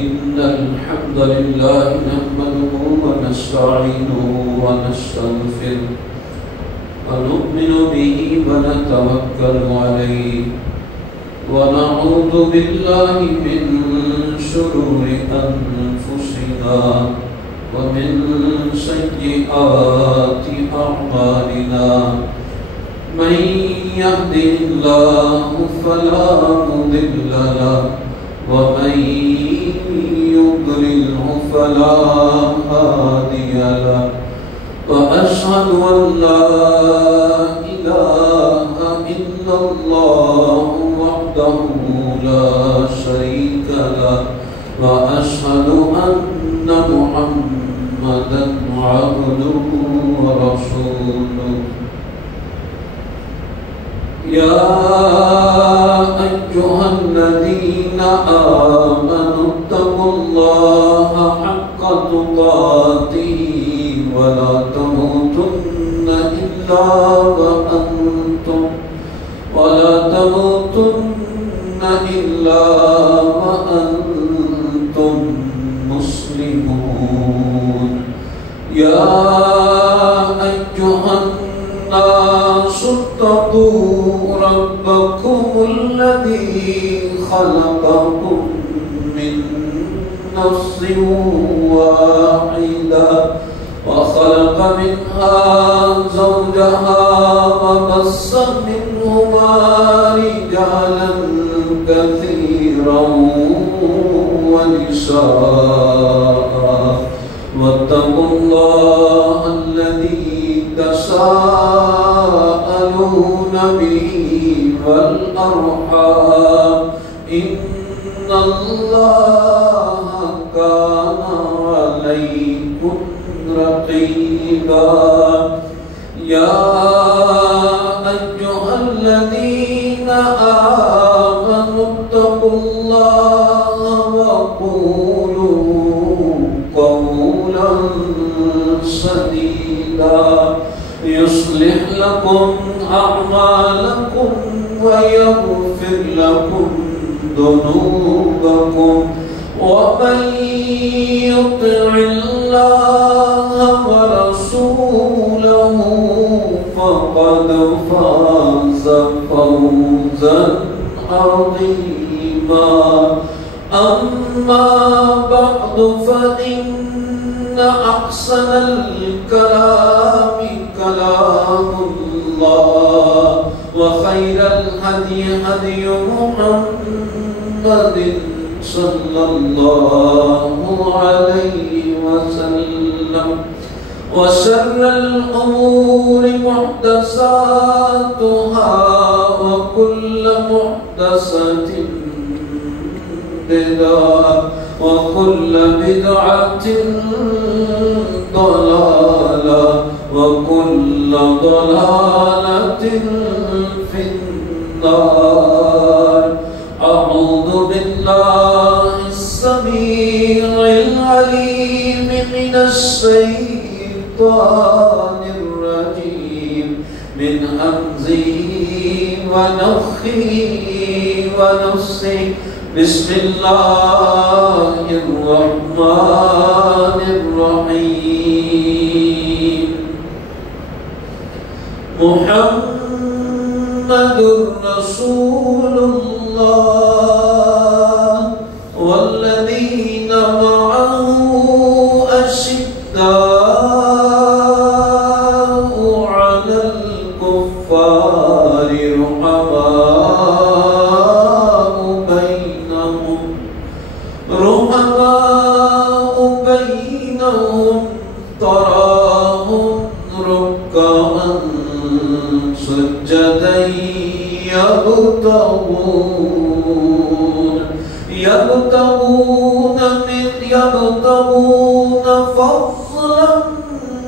إن الحمد لله نحمده ونستعينه ونستغفره ونؤمن به ونتوكل عليه ونعوذ بالله من شرور أنفسنا ومن سيئات أعمالنا من يهده الله فلا مضل له ومن يضلله فلا هادي له وأشهد أن لا إله إلا الله وحده لا شريك له وأشهد أن محمدا عبده ورسوله يا أيها الذين آمنوا اتقوا الله حق تقاته ولا تموتن إلا وأنتم مسلمون يا أيها الناس اتقوا ربكم الذي خلقكم من نفس واحدة وخلق منها زوجها وبث منهما رجالا كثيرا ونساء واتقوا الله الذي تساءلون به والأرحام إن الله كان عليكم رقيبا يا أيها الذين آمنوا اتقوا الله وقولوا قولا سديدا يصلح لكم أعمالكم ويغفر لكم ذنوبكم ومن يطع الله ورسوله فقد فاز فوزا عظيما أما بعد فإن أحسن الكلام كلام الله وخير الهدي هدي محمد صلى الله عليه وسلم وشر الأمور محدثاتها وكل محدثة بدعة وكل بدعة ضلالة وكل ضلالة في النار أعوذ بالله السميع العليم من الشيطان الرجيم من همزه ونفخه ونفسه بسم الله الرحمن الرحيم محمد رسول الله والذين معه أشداء على الكفار رحماء بينهم تراهم ركعا سجدا يبتغون فضلا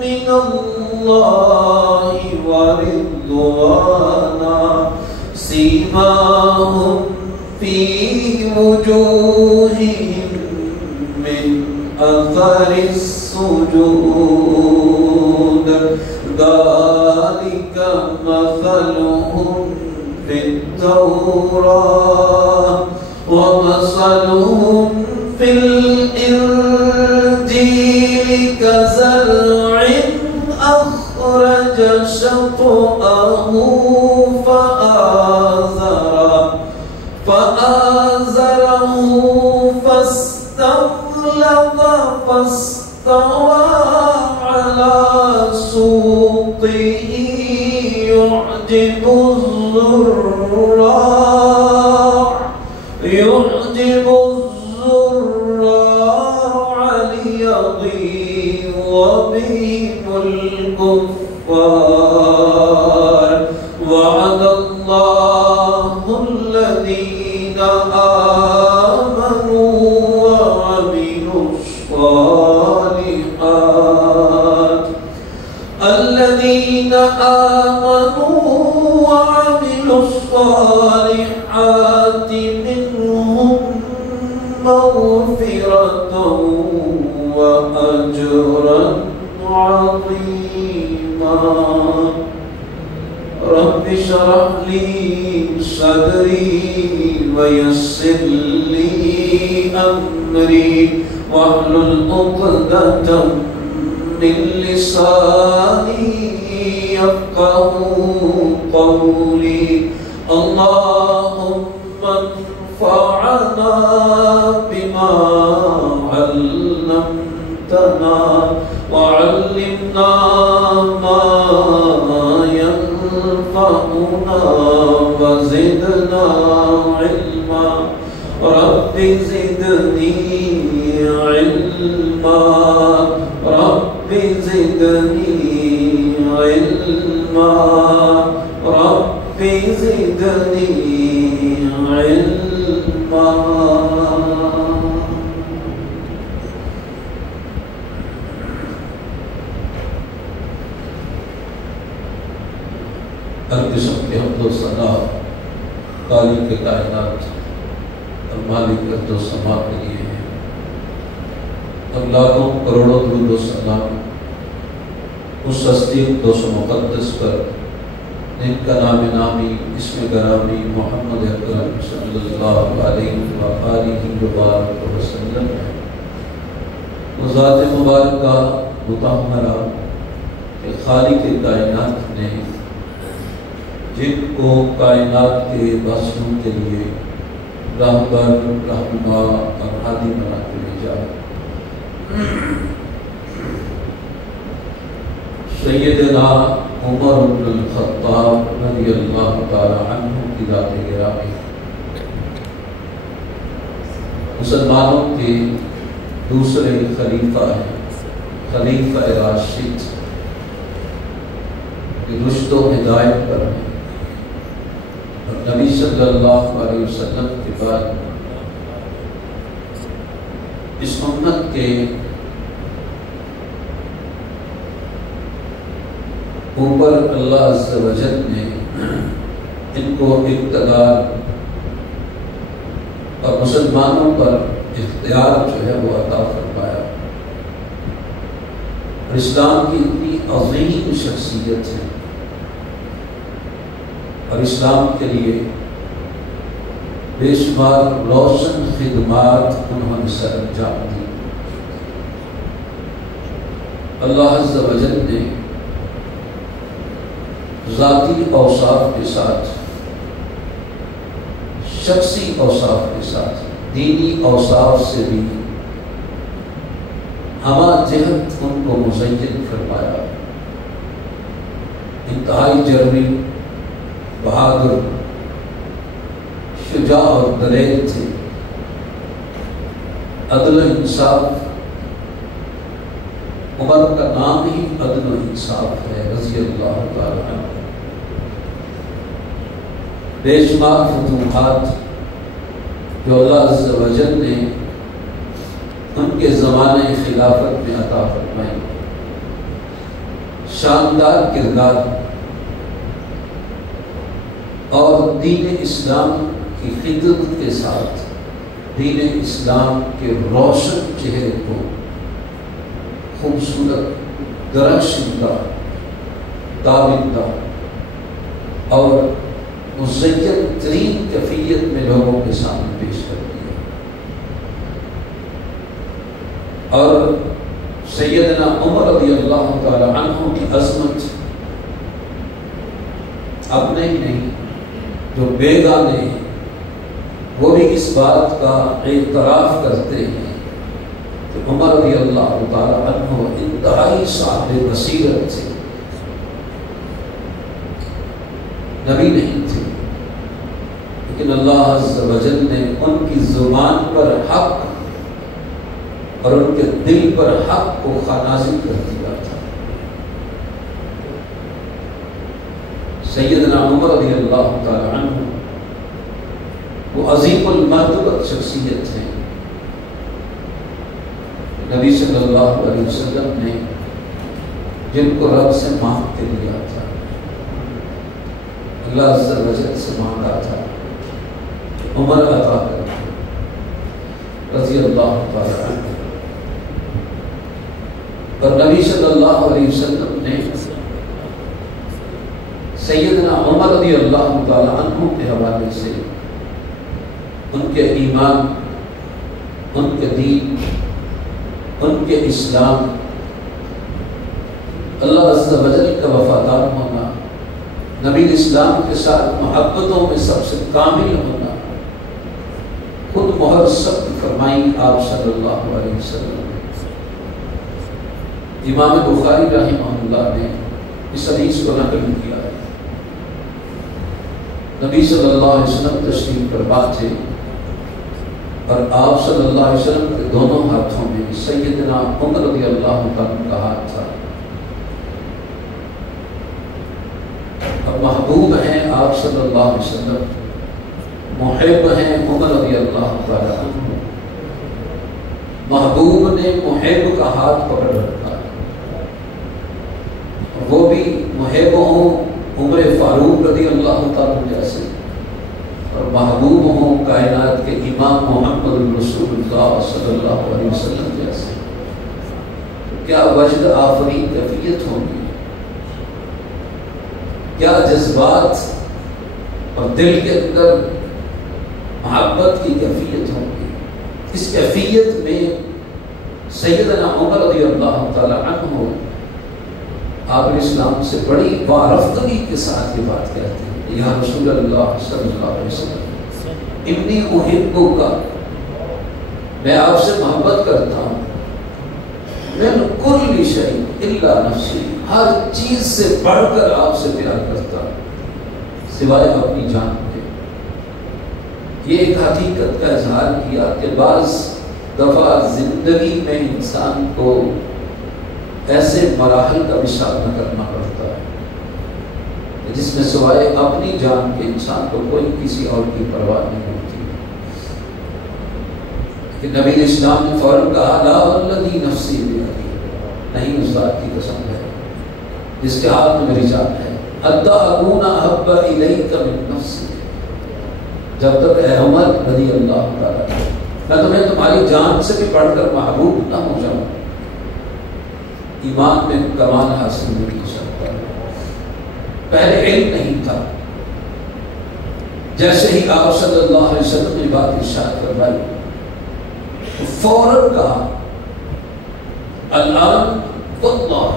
من الله ورضوانا سيماهم في وجوههم من أثر السجود ذلك مثلهم في التوراة ومثلهم في الإنجيل كزرع أخرج شطأه فآزره فاستغلظ فاستوى على سوقه يعجب الزراع ليغيظ بهم الكفار وعد الله الذين آمنوا وعملوا الصالحات منهم مغفرة وأجرا عظيما رب اشرح لي صدري ويسر لي أمري واحلل عقدة من لساني يفقهوا قولي اللهم انفعنا بما علمتنا وعلمنا ما ينفعنا وزدنا علما رب زدني علما رب زدني علما رب زدني علما ہر قسم کے حمد و ثنا خالق کائنات اور مالک ارض و سما کے لیے ہیں اور لاکھوں کروڑوں درود و سلام اس ہستی دوست مقدس پر جن کا نام نامی اسم گرامی محمد اکرم صلی اللہ علیہ وآلہ وسلم ہے وہ ذات مبارکہ مطہرہ کہ خالق کائنات نے جن کو کائنات کے باسوں کے لیے راہبر رہنما اور ہادی بنا کے بھیجا سیدنا عمر بن الخطاب رضی اللہ تعالی عنہ کی ذات گرامی مسلمانوں کے دوسرے خلیفہ ہیں خلیفہ راشد رشد و ہدایت پر ہیں اور نبی صلی اللہ علیہ وسلم کے بعد اس امت کے اوپر اللہ عز و جل نے ان کو اقتدار اور مسلمانوں پر اختیار جو ہے وہ عطا فرمایا اور اسلام کی اتنی عظیم شخصیت ہے اور اسلام کے لیے بے شمار روشن خدمات انہوں نے سر انجام دی اللہ عز و جل نے ذاتی اوصاف کے ساتھ شخصی اوصاف کے ساتھ دینی اوصاف سے بھی ہمہ جہت ان کو مزین فرمایا انتہائی جرمی بہادر شجاع اور دلیر تھے عدل و انصاف عمر کا نام ہی عدل و انصاف ہے رضی اللہ تعالی عنہ بے شمار فتوحات جو اللہ عز و جل نے ان کے زمانے خلافت میں عطا فرمائی شاندار کردار اور دین اسلام کی خدمت کے ساتھ دین اسلام کے روشن چہرے کو خوبصورت درخشندہ تابندہ اور مزین ترین کیفیت میں لوگوں کے سامنے پیش کر دیا اور سیدنا عمر رضی اللہ تعالی عنہ کی عظمت اپنے ہی نہیں جو بیگانے وہ بھی اس بات کا اعتراف کرتے ہیں کہ عمر رضی اللہ تعالی عنہ انتہائی صاحب بصیرت تھے، نبی نہیں تھے، لیکن اللہ عز و جل نے ان کی زبان پر حق اور ان کے دل پر حق کو نازل کر دیا تھا۔ سیدنا عمر رضی اللہ تعالی عنہ وہ عظیم المرتبت شخصیت ہیں، نبی صلی اللہ علیہ وسلم نے جن کو رب سے مانگ کے لیا تھا، اللہ عز و جل سے مانگا تھا عمر عطا کرتے رضی اللہ تعالی عنہ، اور نبی صلی اللہ علیہ وسلم نے سیدنا عمر رضی اللہ تعالی عنہ کے حوالے سے ان کے ایمان، ان کے دین، ان کے اسلام، اللہ عز و جل کا وفادار ہونا، نبی اسلام کے ساتھ محبتوں میں سب سے کامل ہونا، خود مہر سخت فرمائی آپ صلی اللہ علیہ وسلم۔ امام بخاری رحمہ اللہ نے اس حدیث کو نقل کیا ہے، نبی صلی اللہ علیہ وسلم تشریف فرما تھے اور آپ صلی اللہ علیہ وسلم کے دونوں ہاتھوں میں سیدنا عمر رضی اللہ عنہ کا ہاتھ تھا، اور محبوب ہیں آپ صلی اللہ علیہ وسلم، محب ہیں عمر رضی اللہ تعالی عنہ، محبوب نے محب کا ہاتھ پکڑ رکھا، وہ بھی محب ہوں عمر فاروق رضی اللہ تعالیٰ جیسے، اور محبوب ہوں کائنات کے امام محمد رسول اللہ صلی اللہ علیہ وسلم جیسے، کیا وجد آفرین کیفیت ہوگی، کیا جذبات اور دل کے اندر محبت کی کیفیت ہوگی۔ اس کیفیت میں سیدنا عمر رضی اللہ تعالیٰ عنہ آپ اسلام سے بڑی وارفتگی کے ساتھ یہ بات کہتے ہیں، یا رسول اللہ صلی اللہ علیہ وسلم انی احبک، میں آپ سے محبت کرتا ہوں، من کل شیء الا نفسی، ہر چیز سے بڑھ کر آپ سے پیار کرتا ہوں سوائے اپنی جان کے۔ یہ ایک حقیقت کا اظہار کیا کہ بعض دفعہ زندگی میں انسان کو ایسے مراحل کا بھی سامنا کرنا پڑتا ہے جس میں سوائے اپنی جان کے انسان کو کوئی کسی اور کی پرواہ نہیں ہوتی، کہ نبی اسلام نے فوراً کہا لا والذی نفسی بیدی، نہیں اس ذات کی قسم ہے جس کے ہاتھ میں میری جان ہے، حتی اکون احب الیک من نفسی، جب تک اے عمر رضی اللہ تعالیٰ میں تمہیں تمہاری جان سے بھی بڑھ کر محبوب نہ ہو جاؤں، ایمان میں کمال حاصل نہیں کر سکتا۔ پہلے علم نہیں تھا، جیسے ہی آپ صلی اللہ علیہ وسلم نے بات ارشاد فرمائی تو فوراً کہا الآن واللہ،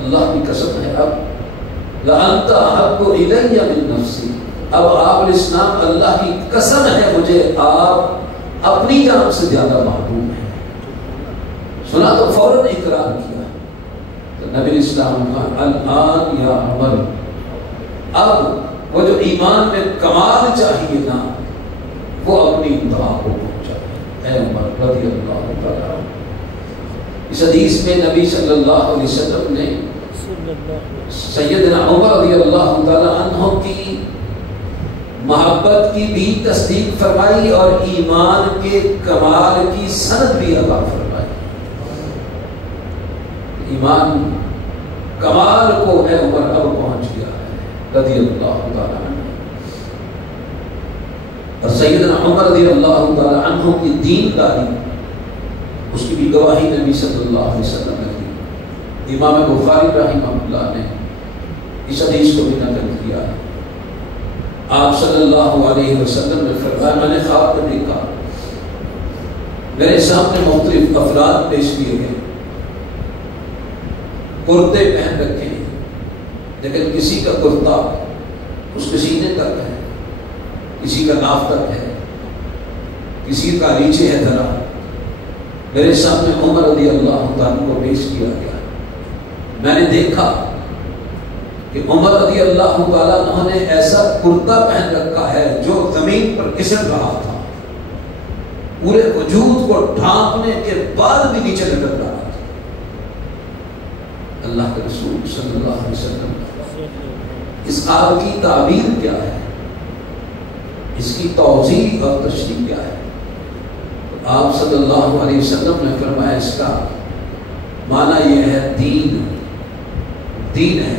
اللہ کی قسم ہے اب لأنت احب الی من نفسی، اب آپ الاسلام اللہ کی قسم ہے مجھے آپ اپنی جان سے زیادہ محبوب ہیں۔ سنا تو فوراً اقرار کیا، تو نبی اسلام کا الآن یا عمر، اب وہ جو ایمان میں کمال چاہیے نا وہ اپنی انتہا کو پہنچا اے عمر رضی اللہ تعالیٰ۔ اس حدیث میں نبی صلی اللہ علیہ وسلم نے سیدنا عمر رضی اللہ تعالیٰ عنہ کی محبت کی بھی تصدیق فرمائی اور ایمان کے کمال کی سند بھی عطا فرمائی۔ ایمان کمال کو ہے عمر اب پہنچ گیا ہے رضی اللہ تعالیٰ عنہ، اور سیدنا عمر رضی اللہ تعالیٰ عنہ کی دینداری اس کی بھی گواہی نبی صلی اللہ علیہ وسلم نے دی۔ امام بخاری رحمہ اللہ نے اس حدیث کو بھی نقل کیا ہے، آپ صلی اللہ علیہ وسلم نے فرمایا میں نے خواب میں دیکھا میرے سامنے مختلف افراد پیش کیے گئے، کرتے پہن رکھے ہیں، لیکن کسی کا کرتا اس کے سینے تک ہے، کسی کا ناف تک ہے، کسی کا نیچے ہے دھرا۔ میرے سامنے عمر رضی اللہ عنہ کو پیش کیا گیا، میں نے دیکھا کہ عمر رضی اللہ تعالیٰ عنہ نے ایسا کرتا پہن رکھا ہے جو زمین پر گھسٹ رہا تھا، پورے وجود کو ڈھانپنے کے بعد بھی نیچے لٹک رہا تھا۔ اللہ کے رسول صلی اللہ علیہ وسلم، اس آپ کی تعبیر کیا ہے، اس کی توضیح اور تشریح کیا ہے؟ آپ صلی اللہ علیہ وسلم نے فرمایا اس کا معنی یہ ہے دین، دین ہے،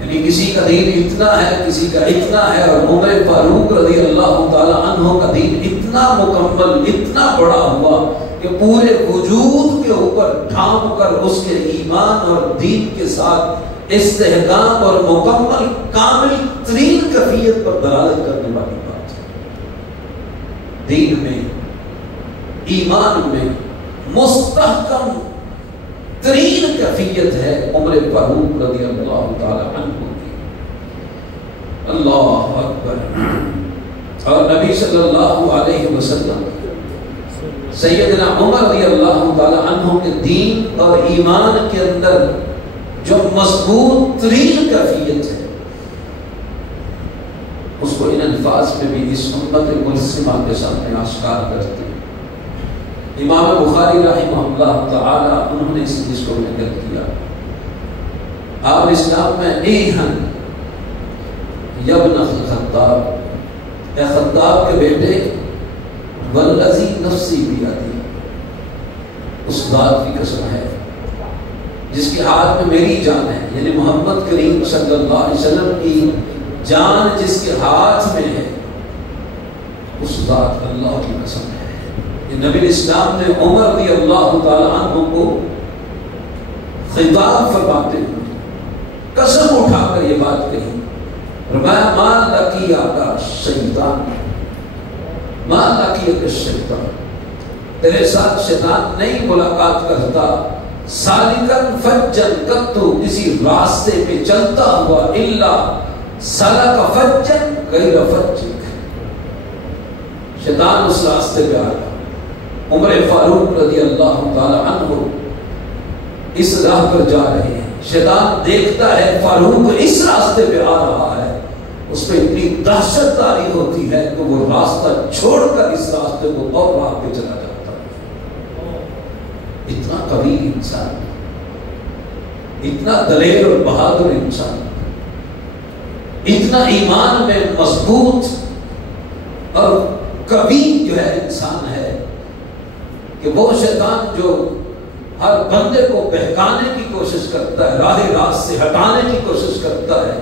یعنی کسی کا دین اتنا ہے، کسی کا اتنا ہے، اور عمر فاروق رضی اللہ تعالی عنہ کا دین اتنا مکمل، اتنا بڑا ہوا کہ پورے وجود کے اوپر ڈھانپ کر اس کے ایمان اور دین کے ساتھ استحکام اور مکمل کامل ترین کیفیت پر دلالت کرنے والی بات ہے۔ دین میں، ایمان میں مستحکم ترین کیفیت ہے عمر فاروق رضی اللہ تعالی عنہ کی۔ اللہ اکبر۔ اور نبی صلی اللہ علیہ وسلم سیدنا عمر رضی اللہ تعالی عنہ کے دین اور ایمان کے اندر جو مضبوط ترین کیفیت ہے، اس کو ان الفاظ میں بھی اس امت مسلمہ کے سامنے آشکار کرتے ہیں۔ امام بخاری رحمہ اللہ تعالی انہوں نے اس چیز کو نقل کیا، آپ اسلام میں ایہن یبن خطاب، اے خطاب کے بیٹے، والذی نفسی بیدی، اس ذات کی قسم ہے جس کے ہاتھ میں میری جان ہے، یعنی محمد کریم صلی اللہ علیہ وسلم کی جان جس کے ہاتھ میں ہے، اس ذات اللہ کی قسم ہے۔ نبی اسلام نے عمر رضی اللہ تعالی عنہ کو خطاب فرماتے ہوئے قسم اٹھا کر یہ بات کہی، فرمایا ما لقیہ کا شیطان، ما لقیہ کا شیطان، تیرے ساتھ شیطان نہیں ملاقات کرتا، سالکن فجن، کب تو کسی راستے پہ چلتا ہوا، الا سلک فجن غیر فجک، شیطان اس راستے پہ آیا۔ عمر فاروق رضی اللہ تعالی عنہ اس راہ پر جا رہے ہیں، شیطان دیکھتا ہے فاروق اس راستے پہ آ رہا ہے، اس پہ اتنی دہشت تاری ہوتی ہے کہ وہ راستہ چھوڑ کر اس راستے کو اور راہ پہ چلا جاتا ہے۔ اتنا قوی انسان، اتنا دلیر اور بہادر انسان، اتنا ایمان میں مضبوط اور قوی جو ہے انسان ہے کہ وہ شیطان جو ہر بندے کو بہکانے کی کوشش کرتا ہے، راہ راست سے ہٹانے کی کوشش کرتا ہے،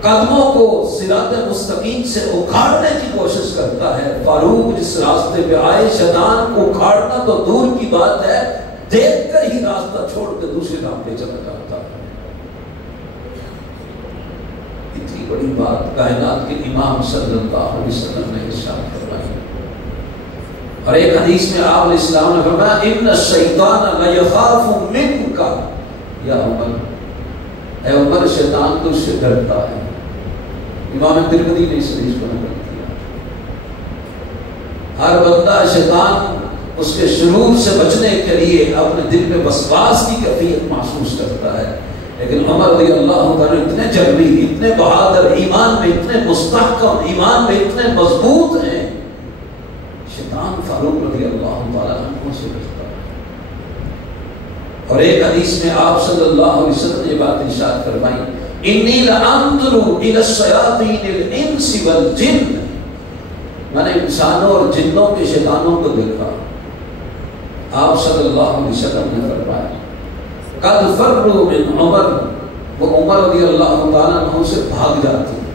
قدموں کو صراط مستقیم سے اکھاڑنے کی کوشش کرتا ہے، فاروق جس راستے پہ آئے، شیطان کو اکھاڑنا تو دور کی بات ہے، دیکھ کر ہی راستہ چھوڑ کے دوسرے راہ پہ چلا جاتا ہے۔ اتنی بڑی بات کائنات کے امام صلی اللہ علیہ وسلم نے ارشاد فرمائی۔ اور ایک حدیث میں آپ علیہ السلام نے فرمایا ان الشیطان لیخاف منک یا عمر، اے عمر شیطان تو اس سے ڈرتا ہے۔ امام ترمذی نے اس حدیث کو نقل کیا۔ ہر بندہ شیطان اس کے شرور سے بچنے کے لیے اپنے دل میں وسواس کی کیفیت محسوس کرتا ہے، لیکن عمر رضی اللہ عنہ اتنے جلوی، اتنے بہادر، ایمان میں اتنے مستحکم، ایمان میں اتنے مضبوط ہیں، شیطان فاروق رضی اللہ تعالیٰ عنہ سے بچتا ہے۔ اور ایک حدیث میں آپ صلی اللہ علیہ وسلم نے یہ بات ارشاد فرمائی، انی لانظر الی الشیاطین الانس والجن، میں نے انسانوں اور جنوں کے شیطانوں کو دیکھا۔ آپ صلی اللہ علیہ وسلم نے فرمایا قد فروا من عمر، وہ عمر رضی اللہ تعالیٰ عنہ سے بھاگ جاتے ہیں،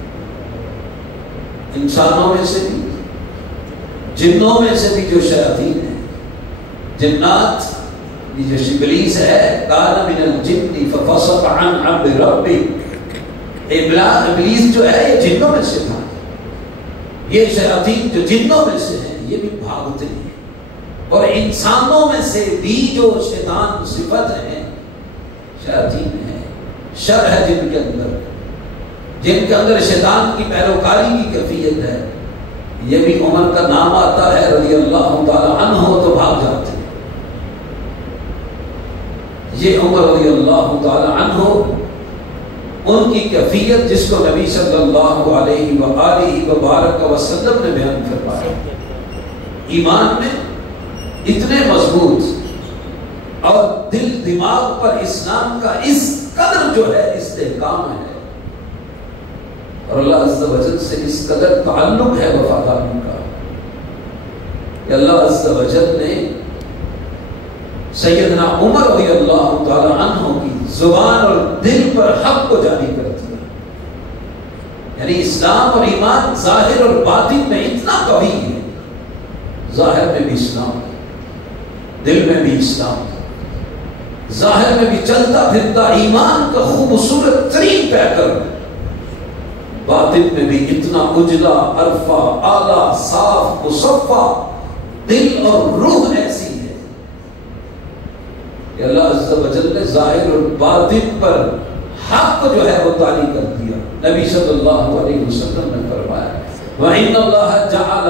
انسانوں میں سے بھی جنوں میں سے بھی جو شیاطین ہیں، جنات یہ جو ابلیس ہے، کان من الجن ففسق عن امر ربک، ابلیس جو ہے یہ جنوں میں سے تھا، یہ شیاطین جو جنوں میں سے ہیں یہ بھی بھاگتے ہیں، اور انسانوں میں سے بھی جو شیطان صفت ہیں، شیاطین ہیں، شر ہے جن کے اندر شیطان کی پیروکاری کی کیفیت ہے، یہ بھی عمر کا نام آتا ہے رضی اللہ تعالی عنہ تو بھاگ جاتے ہیں۔ یہ عمر رضی اللہ تعالی عنہ، ان کی کیفیت جس کو نبی صلی اللہ علیہ وآلہ وبارک وسلم نے بیان فرمایا، ایمان میں اتنے مضبوط اور دل دماغ پر اسلام کا اس قدر جو ہے استحکام ہے، اور اللہ عز و جل سے اس قدر تعلق ہے وفاداری کا کہ اللہ عز و جل نے سیدنا عمر رضی اللہ تعالی عنہ کی زبان اور دل پر حق کو جاری کر دیا۔ یعنی اسلام اور ایمان ظاہر اور باطن میں اتنا قوی ہے، ظاہر میں بھی اسلام، دل میں بھی اسلام، ظاہر میں بھی چلتا پھرتا ایمان کا خوبصورت ترین پیکر، باطن میں بھی اتنا اجلا، عرفہ، اعلیٰ، صاف، مصفہ دل اور روح ایسی ہے کہ اللہ عز و جل نے ظاہر اور باطن پر حق جو ہے وہ طاری کر دیا۔ نبی صلی اللہ علیہ وسلم نے فرمایا وَإِنَّ اللَّهَ جَعَلَ،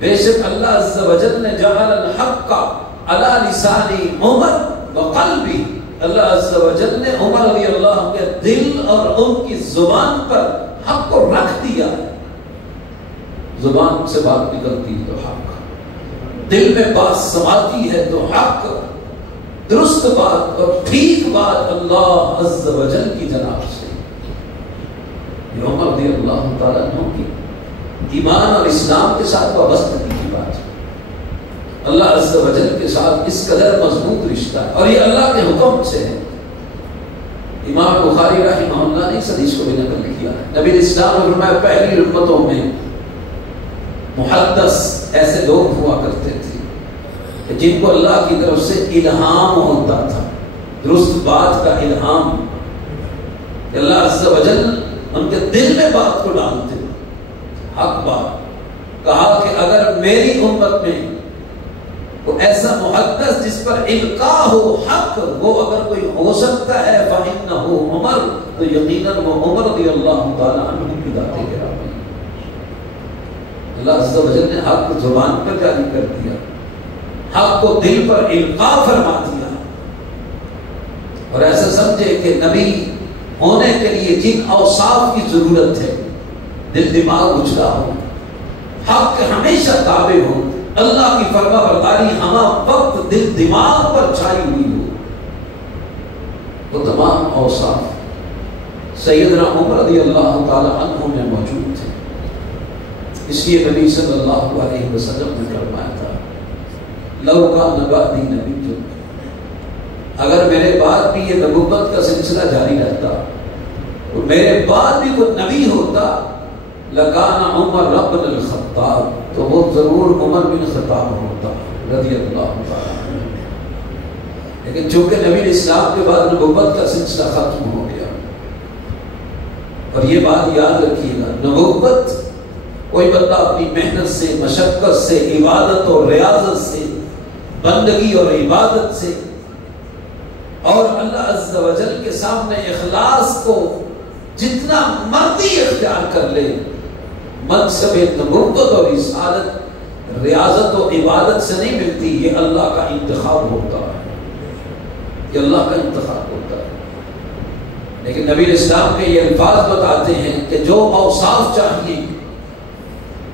بے شک اللہ عز و جل نے جعل الحق علی لسان عمر وقلبی، اللہ عز و جل نے عمر رضی اللہ کے دل اور ان کی زبان پر حق کو رکھ دیا ہے۔ زبان سے بات نکلتی ہے تو حق، دل میں بات سماتی ہے تو حق، درست بات اور ٹھیک بات اللہ عز و جل کی جناب سے۔ یہ عمر رضی اللہ تعالیٰ عنہ کی ایمان اور اسلام کے ساتھ وابستگی کی بات ہے، اللہ عز و جل کے ساتھ اس قدر مضبوط رشتہ ہے، اور یہ اللہ کے حکم سے ہے۔ امام بخاری رحمہ اللہ نے اس حدیث کو بھی نقل کیا ہے، نبی اسلام نے فرمایا پہلی امتوں میں محدث ایسے لوگ ہوا کرتے تھے جن کو اللہ کی طرف سے الہام ہوتا تھا، درست بات کا الہام، کہ اللہ عز و جل ان کے دل میں بات کو ڈالتے، حق بات۔ کہا کہ اگر میری امت میں وہ ایسا محدث جس پر القاء ہو حق، وہ اگر کوئی ہو سکتا ہے فإنہ عمر، تو یقیناً وہ عمر رضی اللہ تعالیٰ عنہ کی ذات گرامی۔ اللہ عز و جل نے حق کو زبان پر جاری کر دیا، حق کو دل پر القاء فرما دیا، اور ایسا سمجھے کہ نبی ہونے کے لیے جن اوصاف کی ضرورت ہے، دل دماغ اجلا ہو، حق کے ہمیشہ تابع ہو، اللہ کی فرما برداری ہمہ وقت دل دماغ پر چھائی ہوئی ہو، وہ تمام اوصاف سیدنا عمر رضی اللہ تعالی عنہ میں موجود تھے۔ اس لیے نبی صلی اللہ علیہ وسلم نے فرمایا تھا لو کان بعدی نبی، اگر میرے بعد بھی یہ نبوت کا سلسلہ جاری رہتا اور میرے بعد بھی کوئی نبی ہوتا لکان عمر بن الخطاب، تو وہ ضرور عمر بن خطاب ہوتا رضی اللہ تعالیٰ عنہ۔ لیکن چونکہ نبی اسلام کے بعد نبوت کا سلسلہ ختم ہو گیا، اور یہ بات یاد رکھیے گا، نبوت کوئی بندہ اپنی محنت سے، مشقت سے، عبادت اور ریاضت سے، بندگی اور عبادت سے، اور اللہ عز و جل کے سامنے اخلاص کو جتنا مرضی اختیار کر لے، منصب نبوت اور رسالت ریاضت و عبادت سے نہیں ملتی، یہ اللہ کا انتخاب ہوتا ہے، یہ اللہ کا انتخاب ہوتا ہے۔ لیکن نبی اسلام کے یہ الفاظ بتاتے ہیں کہ جو اوصاف چاہیے،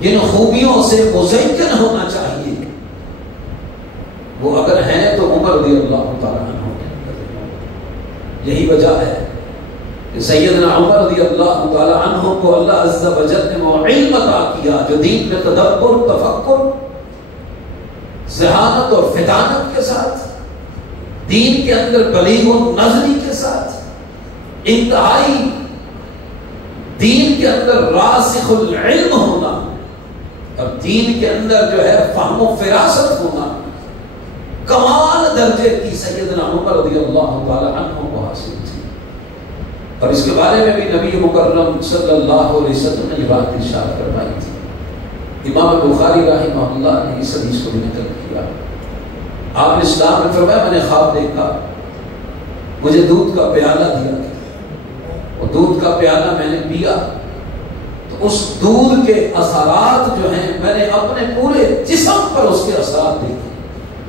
جن خوبیوں سے مزین ہونا چاہیے، وہ اگر ہیں تو عمر رضی اللہ تعالیٰ عنہ۔ یہی وجہ ہے کہ سیدنا عمر رضی اللہ تعالی عنہ کو اللہ عز و جل نے وہ علم عطا کیا جو دین میں تدبر، تفکر، ذہانت اور فطانت کے ساتھ، دین کے اندر بلیغ النظری کے ساتھ، انتہائی دین کے اندر راسخ العلم ہونا، اور دین کے اندر جو ہے فہم و فراست ہونا، کمال درجے کی سیدنا عمر رضی اللہ تعالی عنہ کو حاصل تھی۔ اور اس کے بارے میں بھی نبی مکرم صلی اللہ علیہ وسلم نے یہ بات ارشاد فرمائی تھی۔ امام بخاری رحمہ اللہ نے اس حدیث کو بھی نقل کیا۔ آپ نے اسلام میں فرمایا میں نے خواب دیکھا، مجھے دودھ کا پیالہ دیا گیا، اور دودھ کا پیالہ میں نے پیا تو اس دودھ کے اثرات جو ہیں میں نے اپنے پورے جسم پر اس کے اثرات دیکھے،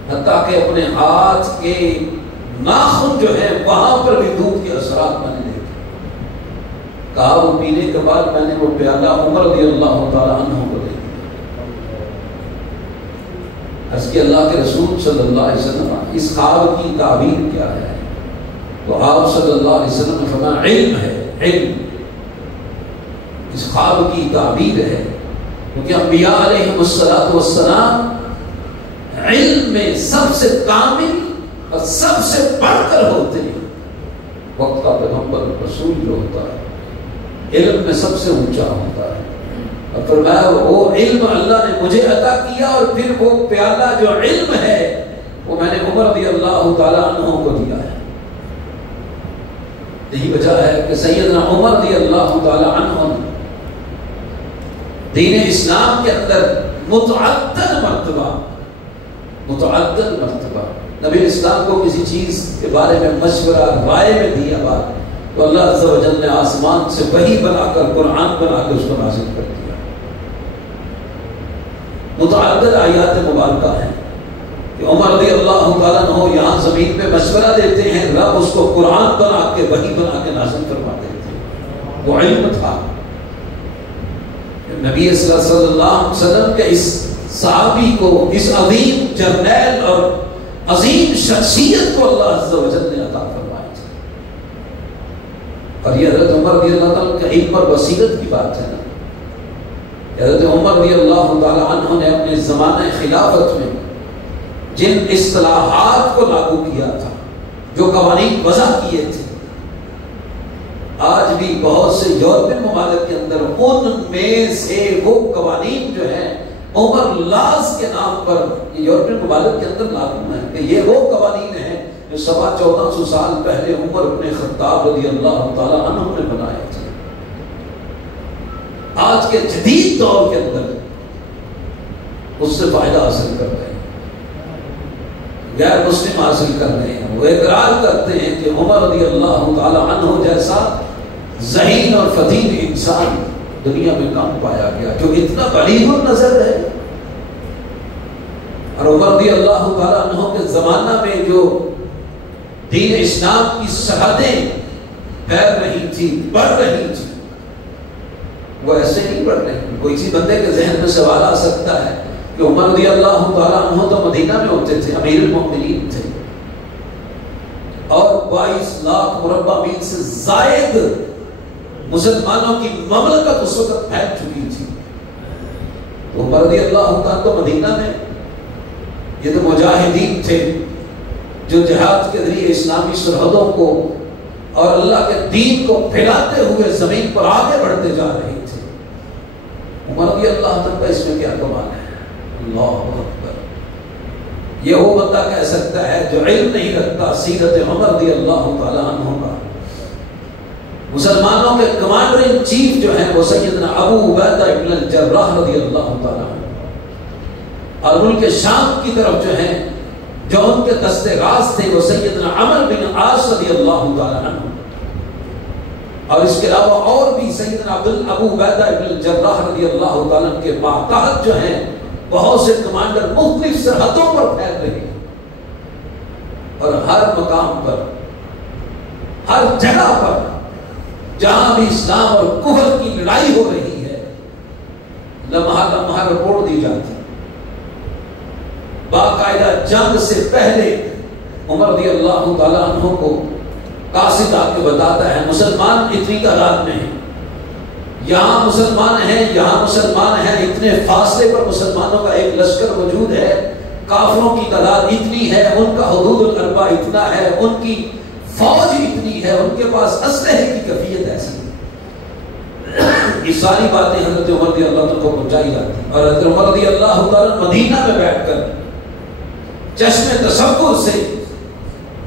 حتیٰ کہ اپنے ہاتھ کے ناخن جو ہے وہاں پر بھی دودھ کے اثرات میں نے دیکھے۔ کہا وہ پینے کے بعد میں نے وہ پیالہ عمر رضی اللہ تعالیٰ عنہ کو دے دیا۔ عرض کہ اللہ کے رسول صلی اللہ علیہ وسلم اس خواب کی تعبیر کیا ہے؟ تو آپ صلی اللہ علیہ وسلم نے فرمایا علم ہے، علم اس خواب کی تعبیر ہے، کیونکہ انبیاء علیہم السلام علم میں سب سے کامل اور سب سے بڑھ کر ہوتے ہیں۔ وقت کا پیغمبر رسول جو ہوتا ہے علم میں سب سے اونچا ہوتا ہے، اور فرمایا وہ علم اللہ نے مجھے عطا کیا، اور پھر وہ پیالہ جو علم ہے وہ میں نے عمر رضی اللہ تعالیٰ عنہ کو دیا ہے۔ یہی وجہ ہے کہ سیدنا عمر رضی اللہ تعالیٰ عنہ نے دین اسلام کے اندر متعدد مرتبہ نبی اسلام کو کسی چیز کے بارے میں مشورہ رائے میں دیا بات تو اللہ عز و جل نے آسمان سے وحی بنا کر قرآن بنا کے اس کو نازل کر دیا۔ متعدد آیات مبارکہ ہیں کہ عمر رضی اللہ تعالیٰ عنہ یہاں زمین پہ مشورہ دیتے ہیں، رب اس کو قرآن بنا کے وحی بنا کے نازل کروا دیتے ہیں۔ وہ علم تھا نبی صلی اللہ علیہ وسلم کے اس صحابی کو، اس عظیم جرنیل اور عظیم شخصیت کو اللہ عز و جل نے عطا فرمایا تھا، اور یہ حضرت عمر رضی اللہ تعالیٰ کے علم پر بصیرت کی بات ہے نا۔ حضرت عمر رضی اللہ تعالیٰ عنہ نے اپنے زمانہ خلافت میں جن اصطلاحات کو لاگو کیا تھا، جو قوانین وضع کیے تھے، آج بھی بہت سے یورپین ممالک کے اندر ان میں سے وہ قوانین جو ہیں عمر لاز کے نام پر یورپین ممالک کے اندر لاگو ہیں، کہ یہ وہ قوانین ہیں جو 1400 سال پہلے عمر بن خطاب رضی اللہ تعالیٰ عنہ نے بنائے تھے۔ آج کے جدید دور کے اندر اس سے فائدہ حاصل کر رہے ہیں، غیر مسلم حاصل کر رہے ہیں، وہ اقرار کرتے ہیں کہ عمر رضی اللہ تعالیٰ عنہ جیسا ذہین اور فتین انسان دنیا میں کم پایا گیا جو اتنا بلیغ النظر ہے۔ اور عمر رضی اللہ تعالیٰ عنہ کے زمانہ میں جو دین اسلام کی سرحدیں پھیل رہی تھی، بڑھ رہی تھی، وہ ایسے نہیں بڑھ رہی۔ کوئی سی بندے کے ذہن میں سوال آ سکتا ہے کہ عمر رضی اللہ تعالیٰ عنہ تو مدینہ میں ہوتے تھے، امیر المؤمنین تھے، اور 22 لاکھ مربع میل سے زائد مسلمانوں کی مملکت اس وقت پھیل چکی تھی، تو عمر رضی اللہ تعالیٰ تو مدینہ میں، یہ تو مجاہدین تھے جو جہاد کے ذریعے اسلامی سرحدوں کو اور اللہ کے دین کو پھیلاتے ہوئے زمین پر آگے بڑھتے جا رہے تھے۔ عمر رضی اللہ تعالیٰ کا اس میں کیا کمال ہے؟ اللہ اکبر۔ یہ وہ بندہ کہہ سکتا ہے جو علم نہیں رکھتا سیرت عمر رضی اللہ تعالیٰ عنہ کا۔ مسلمانوں کے کمانڈر ان چیف جو ہیں وہ سیدنا ابو عبیدہ ابن الجراح رضی اللہ تعالیٰ عنہ، اور ملک شام کی طرف جو ہیں جو ان کے دستے راز تھے وہ سیدنا عمرو بن عاص رضی اللہ تعالیٰ عنہ، اور اس کے علاوہ اور بھی سیدنا ابو عبیدہ ابن الجراح رضی اللہ تعالیٰ عنہ کے ماتحت جو ہیں بہت سے کمانڈر مختلف سرحدوں پر پھیل رہے ہیں، اور ہر مقام پر، ہر جگہ پر جہاں بھی اسلام اور کفر کی لڑائی ہو رہی ہے، لمحہ لمحہ رپورٹ دی جاتی، باقاعدہ جنگ سے پہلے عمر رضی اللہ تعالیٰ عنہ کو قاصد آ کے بتاتا ہے مسلمان اتنی تعداد میں ہیں، یہاں مسلمان ہیں، یہاں مسلمان ہیں، اتنے فاصلے پر مسلمانوں کا ایک لشکر موجود ہے، کافروں کی تعداد اتنی ہے، ان کا حدود الاربع اتنا ہے، ان کی فوج اتنی ہے، ان کے پاس اسلحے کی کیفیت ایسی ہے۔ یہ ساری باتیں حضرت عمر رضی اللہ عنہ کو پہنچائی جاتی ہیں، اور حضرت عمر رضی اللہ تعالیٰ مدینہ میں بیٹھ کر چشم تصور سے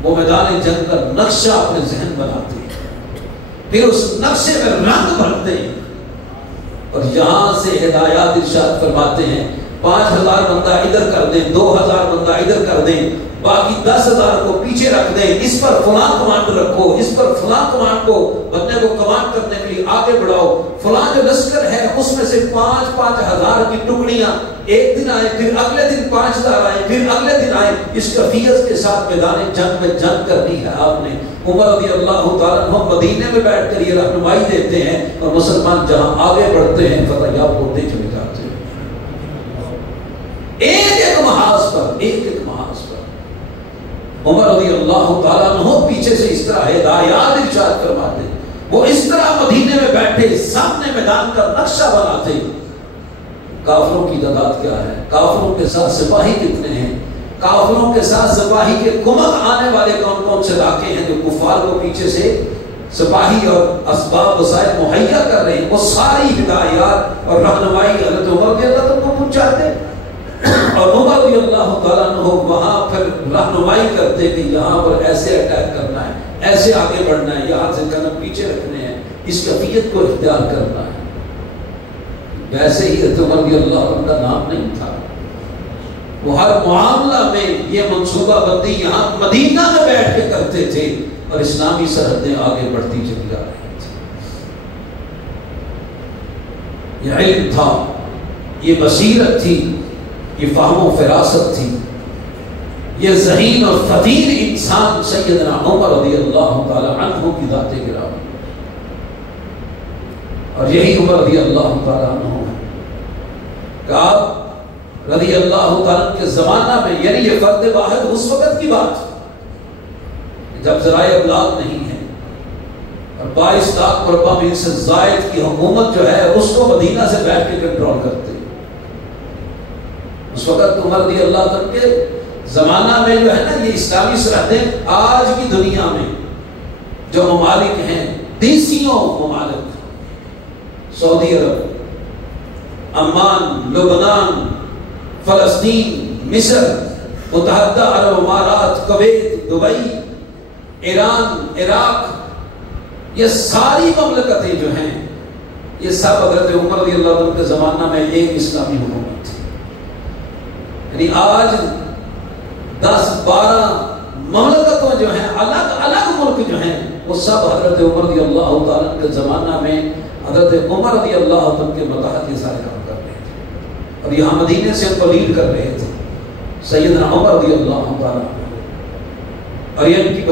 وہ میدان جنگ کا نقشہ اپنے ذہن بناتے ہیں، پھر اس نقشے میں رنگ بھرتے ہیں، اور یہاں سے ہدایات ارشاد فرماتے ہیں 5000 بندہ ادھر کر دیں، 2000 بندہ ادھر کر دیں، باقی 10,000 کو پیچھے رکھ دیں، اس پر فلاں کمانڈ رکھو، اس پر فلاں کمانڈ کو بندے کو کمانڈ کرنے کے لیے آگے بڑھاؤ، فلاں جو لشکر ہے اس میں سے 5,000 کی ٹکڑیاں ایک دن آئے، پھر اگلے دن 5,000 آئے، پھر اگلے دن آئے، اس کیفیت کے ساتھ میدان جنگ میں جنگ کرنی ہے آپ نے۔ عمر رضی اللہ تعالیٰ عنہ مدینے میں بیٹھ کر یہ رہنمائی دیتے ہیں اور مسلمان جہاں آگے بڑھتے ہیں فتح یاب ہوتے چلے جاتے ہیں، ایک ایک محاذ پر، ایک ایک محاذ پر۔ عمر رضی اللہ تعالیٰ عنہ پیچھے سے اس طرح ہدایات ارشاد فرماتے، وہ اس طرح مدینے میں بیٹھے سامنے میدان کا نقشہ بناتے۔ کافروں کی تعداد کیا ہے، کافروں کے ساتھ سپاہی کتنے ہیں، کافروں کے ساتھ سپاہی کے کمک آنے والے کون کون سے علاقے ہیں جو کفار کو پیچھے سے سپاہی اور اسباب وسائل مہیا کر رہے ہیں، وہ ساری ہدایات اور رہنمائی حضرت عمر رضی اللہ عنہ کو پہنچاتے، اور عمر رضی اللہ تعالیٰ عنہ وہاں پھر رہنمائی کرتے کہ یہاں پر ایسے اٹیک کرنا ہے، ایسے آگے بڑھنا ہے، یہاں سے قدم پیچھے رکھنے ہیں، اس کیفیت کو اختیار کرنا ہے۔ ویسے ہی حضرت عمر رضی اللہ عنہ کا نام نہیں تھا، وہ ہر معاملہ میں یہ منصوبہ بندی یہاں مدینہ میں بیٹھ کے کرتے تھے اور اسلامی سرحدیں آگے بڑھتی چلی جا رہی تھی۔ یہ علم تھا، یہ بصیرت تھی، یہ فہم و فراست تھی، یہ ذہین اور فطین انسان سیدنا عمر رضی اللہ تعالی عنہ کی ذات گرامی، اور یہی عمر رضی اللہ تعالی عنہ ہے کہ آپ رضی اللہ تعالیٰ کے زمانہ میں، یعنی یہ فرد واحد اس وقت کی بات جب ذرائع ابلاغ نہیں ہے اور 22 لاکھ مربع میل سے زائد کی حکومت جو ہے اس کو مدینہ سے بیٹھ کے کنٹرول کرتے۔ اس وقت عمر رضی اللہ تعالیٰ کے زمانہ میں جو ہے نا یہ اسلامی سرحدیں آج کی دنیا میں جو ممالک ہیں، دیسیوں ممالک، سعودی عرب، عمان، لبنان، فلسطین، مصر، متحدہ عرب امارات، کویت، دبئی، ایران، عراق، یہ ساری مملکتیں جو ہیں یہ سب حضرت عمر رضی اللہ عنہ کے زمانہ میں ایک اسلامی حکومت تھی۔ یعنی آج 10-12 مملکتوں جو ہیں، الگ الگ ملک جو ہیں، وہ سب حضرت عمر رضی اللہ تعالیٰ کے زمانہ میں حضرت عمر رضی اللہ عنہ کے متحد یہ سارے کام کر رہے تھے، اور یہاں مدینے سے ان کو لیڈ کر رہے تھے سیدنا عمر رضی اللہ تعالیٰ عنہ۔ اور یہ ان کی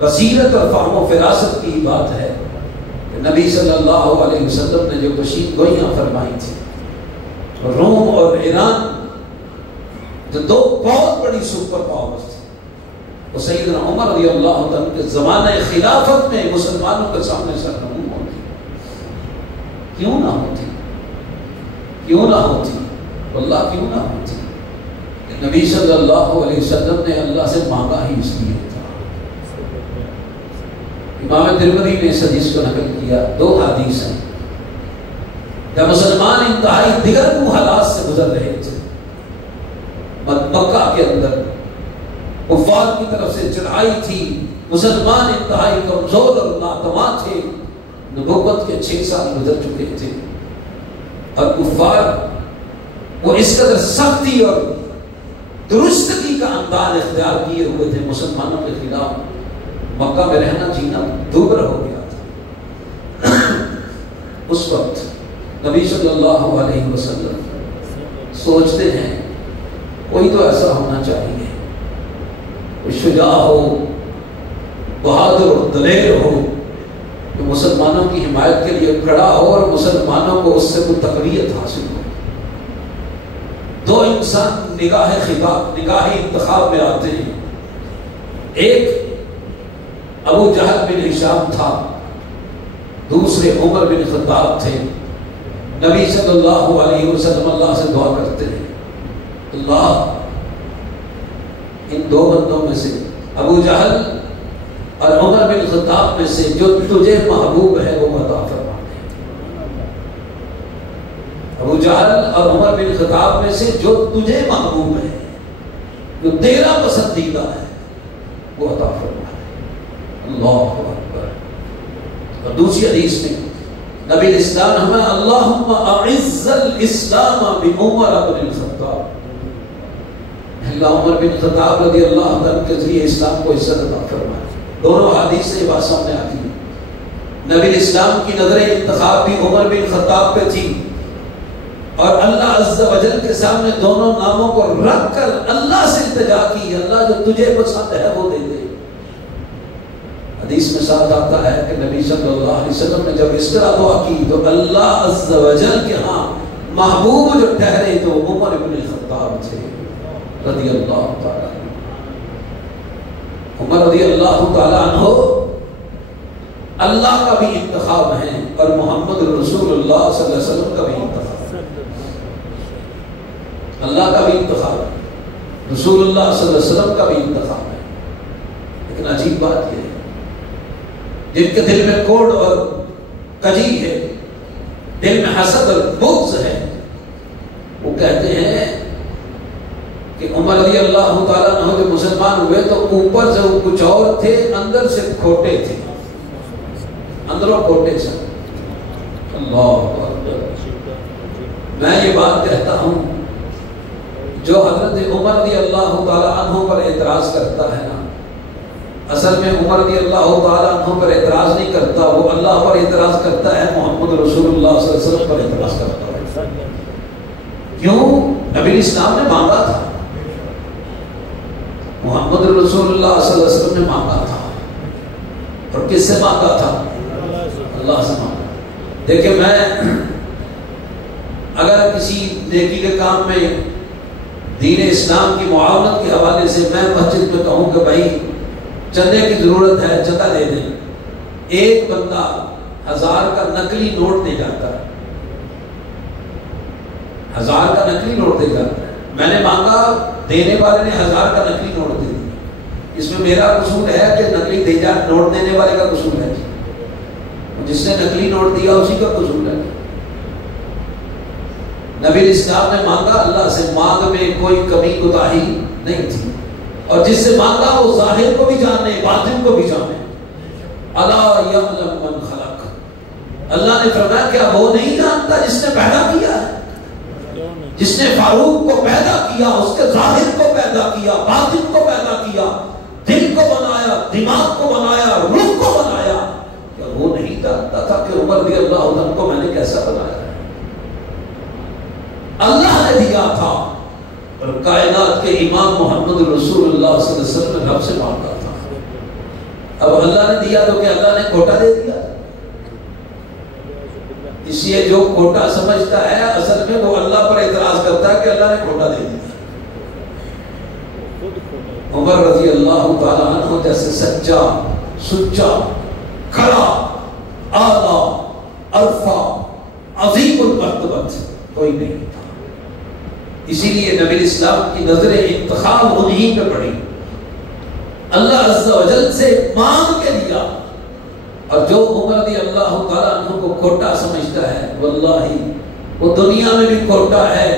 بصیرت اور فہم و فراست کی بات ہے کہ نبی صلی اللہ علیہ وسلم نے جو کشید گوئیاں فرمائی تھی، روم اور ایران جو دو بہت بڑی سپر پاورز تھی، وہ سیدنا عمر رضی اللہ عنہ کے زمانہ خلافت میں مسلمانوں کے سامنے سرنگون ہوتی۔ کیوں نہ ہوتی، کیوں نہ ہوتی، اللہ کیوں نہ ہوتی؟ نبی صلی اللہ علیہ وسلم نے اللہ سے مانگا ہی اس لیے تھا۔ امام ترمذی نے اس حدیث کو نقل کیا، 2 حدیث ہیں۔ جب مسلمان انتہائی دیگر کو حالات سے گزر رہے تھے، مکہ کے اندر کفار کی طرف سے چڑھائی تھی، مسلمان انتہائی کمزور اور ناتواں تھے، نبوت کے 6 سال گزر چکے تھے، اور کفار وہ اس قدر سختی اور درستگی کا انداز اختیار کیے ہوئے تھے مسلمانوں کے خلاف، مکہ میں رہنا جینا دوبر ہو گیا تھا۔ اس وقت نبی صلی اللہ علیہ وسلم سوچتے ہیں کوئی تو ایسا ہونا چاہیے، کوئی شجاع ہو، بہادر اور دلیر ہو، جو مسلمانوں کی حمایت کے لیے کھڑا ہو اور مسلمانوں کو اس سے کوئی تقویت حاصل ہو۔ 2 انسان نگاہ خطاب، نگاہ انتخاب میں آتے ہیں، ایک ابو جہل بن ہشام تھا، دوسرے عمر بن خطاب تھے۔ نبی صلی اللہ علیہ وسلم اللہ سے دعا کرتے ہیں، اللہ ان 2 بندوں میں سے ابو جہل اور عمر بن خطاب میں سے جو تجھے محبوب ہے وہ عطا فرما دے۔ ابو جہل اور عمر بن خطاب میں سے جو تجھے محبوب ہے، جو تیرا پسندیدہ ہے، وہ عطا فرما دے۔ اللہ اکبر۔ اور دوسری حدیث میں نبی اسلام ہمیں اللہم اعز الاسلام بعمر بن الخطاب، اللہ عمر بن خطاب رضی اللہ عنہ کے ذریعے اسلام کو عزت عطا فرمائے۔ دونوں حدیث سے یہ بات سامنے آتی ہے، نبی اسلام کی نظر انتخاب بھی عمر بن خطاب پہ تھی، اور اللہ عز و جل کے سامنے دونوں ناموں کو رکھ کر اللہ سے التجا کی، اللہ جو تجھے پسند ہے وہ دے دے۔ حدیث میں ساتھ آتا ہے کہ نبی صلی اللہ علیہ وسلم نے جب اس طرح دعا کی تو اللہ عز و جل کے ہاں محبوب جو ٹھہرے تو عمر بن خطاب تھے رضی اللہ تعالیٰ عنہ۔ عمر رضی اللہ تعالیٰ عنہ اللہ کا بھی انتخاب ہے اور محمد رسول اللہ صلی اللہ علیہ وسلم کا بھی انتخاب ہے، اللہ کا بھی انتخاب ہے، رسول اللہ صلی اللہ علیہ وسلم کا بھی انتخاب ہے۔ لیکن عجیب بات یہ ہے، جن کے دل میں کوڑ اور کجی ہے، دل میں حسد اور بغض ہے، وہ کہتے ہیں کہ عمر رضی اللہ تعالیٰ عنہ جو مسلمان ہوئے تو اوپر سے وہ کچھ اور تھے، اندر سے کھوٹے تھے، اندروں کھوٹے سے۔ اللہ اکبر۔ میں یہ بات کہتا ہوں، جو حضرت عمر رضی اللہ تعالیٰ عنہ پر اعتراض کرتا ہے نا، اصل میں عمر رضی اللہ تعالیٰ عنہ پر اعتراض نہیں کرتا، وہ اللہ پر اعتراض کرتا ہے، محمد رسول اللہ صلی اللہ علیہ وسلم پر اعتراض کرتا ہے۔ کیوں؟ نبی اسلام نے مانگا تھا، محمد رسول اللہ صلی اللہ علیہ وسلم نے مانگا تھا، اور کس سے مانگا تھا؟ اللہ سے مانگا۔ دیکھیں، میں اگر کسی نیکی کے کام میں دین اسلام کی معاونت کے حوالے سے میں مسجد میں کہوں کہ بھائی چندے کی ضرورت ہے، چندہ دے دیں، ایک بندہ 1000 کا نقلی نوٹ دے جاتا ہے، 1000 کا نقلی نوٹ دے جاتا ہے، میں نے مانگا، دینے والے نے 1000 کا نقلی نوٹ دے دیا، اس میں میرا قصور ہے کہ نقلی نوٹ دینے والے کا قصور ہے؟ جس نے نقلی نوٹ دیا اسی کا قصور ہے۔ نبی اسلام نے مانگا، اللہ سے مانگ میں کوئی کمی کوتاہی نہیں تھی، اور جس سے مانگا وہ ظاہر کو بھی جانے، باطن کو بھی جانے۔ الا یعلم من خلق، اللہ نے فرمایا کیا وہ نہیں جانتا جس نے پیدا کیا ہے؟ جس نے فاروق کو پیدا کیا، اس کے ظاہر کو پیدا کیا، باطن کو پیدا کیا، دل کو بنایا، دماغ کو بنایا، روح کو بنایا، کیا وہ نہیں جانتا تھا کہ عمر رضی اللہ عنہ کو میں نے کیسا بنایا ہے؟ اللہ نے دیا تھا، اور کائنات کے امام محمد رسول اللہ صلی اللہ علیہ وسلم نے رب سے مانگا تھا۔ اب اللہ نے دیا تو کیا اللہ نے کھوٹا دے دیا؟ اس لیے جو کھوٹا سمجھتا ہے اصل میں وہ اللہ پر اعتراض کرتا ہے کہ اللہ نے کھوٹا دے دیا۔ عمر رضی اللہ تعالیٰ عنہ جیسے سچا، سچا، کھڑا، اعلیٰ، عرفہ، عظیم المرتبت کوئی نہیں تھا۔ اسی لیے نبی اسلام کی نظر انتخاب انہی پہ پڑی، اللہ عز و جل سے مانگ کے دیا۔ اور جو عمر رضی اللہ تعالیٰ عنہ کو کھوٹا سمجھتا ہے، واللہ وہ دنیا میں بھی کھوٹا ہے،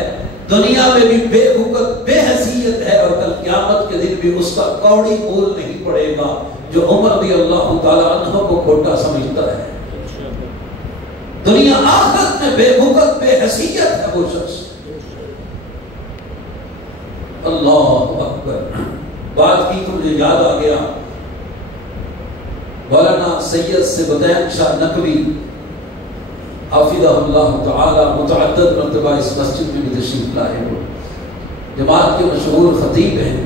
دنیا میں بھی بے بھوکت، بے حیثیت ہے، اور کل قیامت کے دن بھی اس کا کوڑی مول نہیں پڑے گا جو عمر رضی اللہ تعالیٰ عنہ کو کھوٹا سمجھتا ہے۔ دنیا آخرت میں بے بھوکت، بے حیثیت ہے وہ شخص۔ اللہ اکبر۔ بات کی تو مجھے یاد آ گیا، مولانا سید سبطین شاہ نقوی حافظہ اللہ تعالی متعدد مرتبہ اس مسجد میں بھی تشریف لائے، وہ جماعت کے مشہور خطیب ہیں۔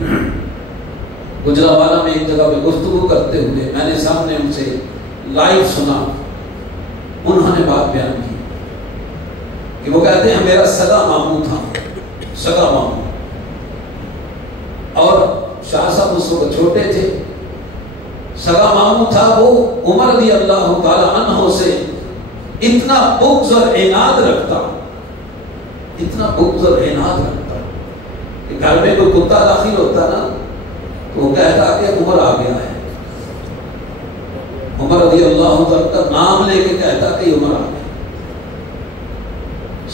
گجرانوالہ میں ایک جگہ پہ گفتگو کرتے ہوئے میں نے سامنے ان سے لائیو سنا، انہوں نے بات بیان کی کہ وہ کہتے ہیں میرا سگا ماموں تھا، سگا ماموں، اور شاہ صاحب اس وقت چھوٹے تھے، سگا ماموں تھا، وہ عمر رضی اللہ تعالی عنہ سے اتنا بغض اور عناد رکھتا، اتنا بغض اور عناد رکھتا کہ گھر میں کوئی کتا داخل ہوتا نا تو وہ کہتا کہ عمر آ گیا ہے، عمر رضی اللہ تعالی کا نام لے کے کہتا کہ عمر آ گیا۔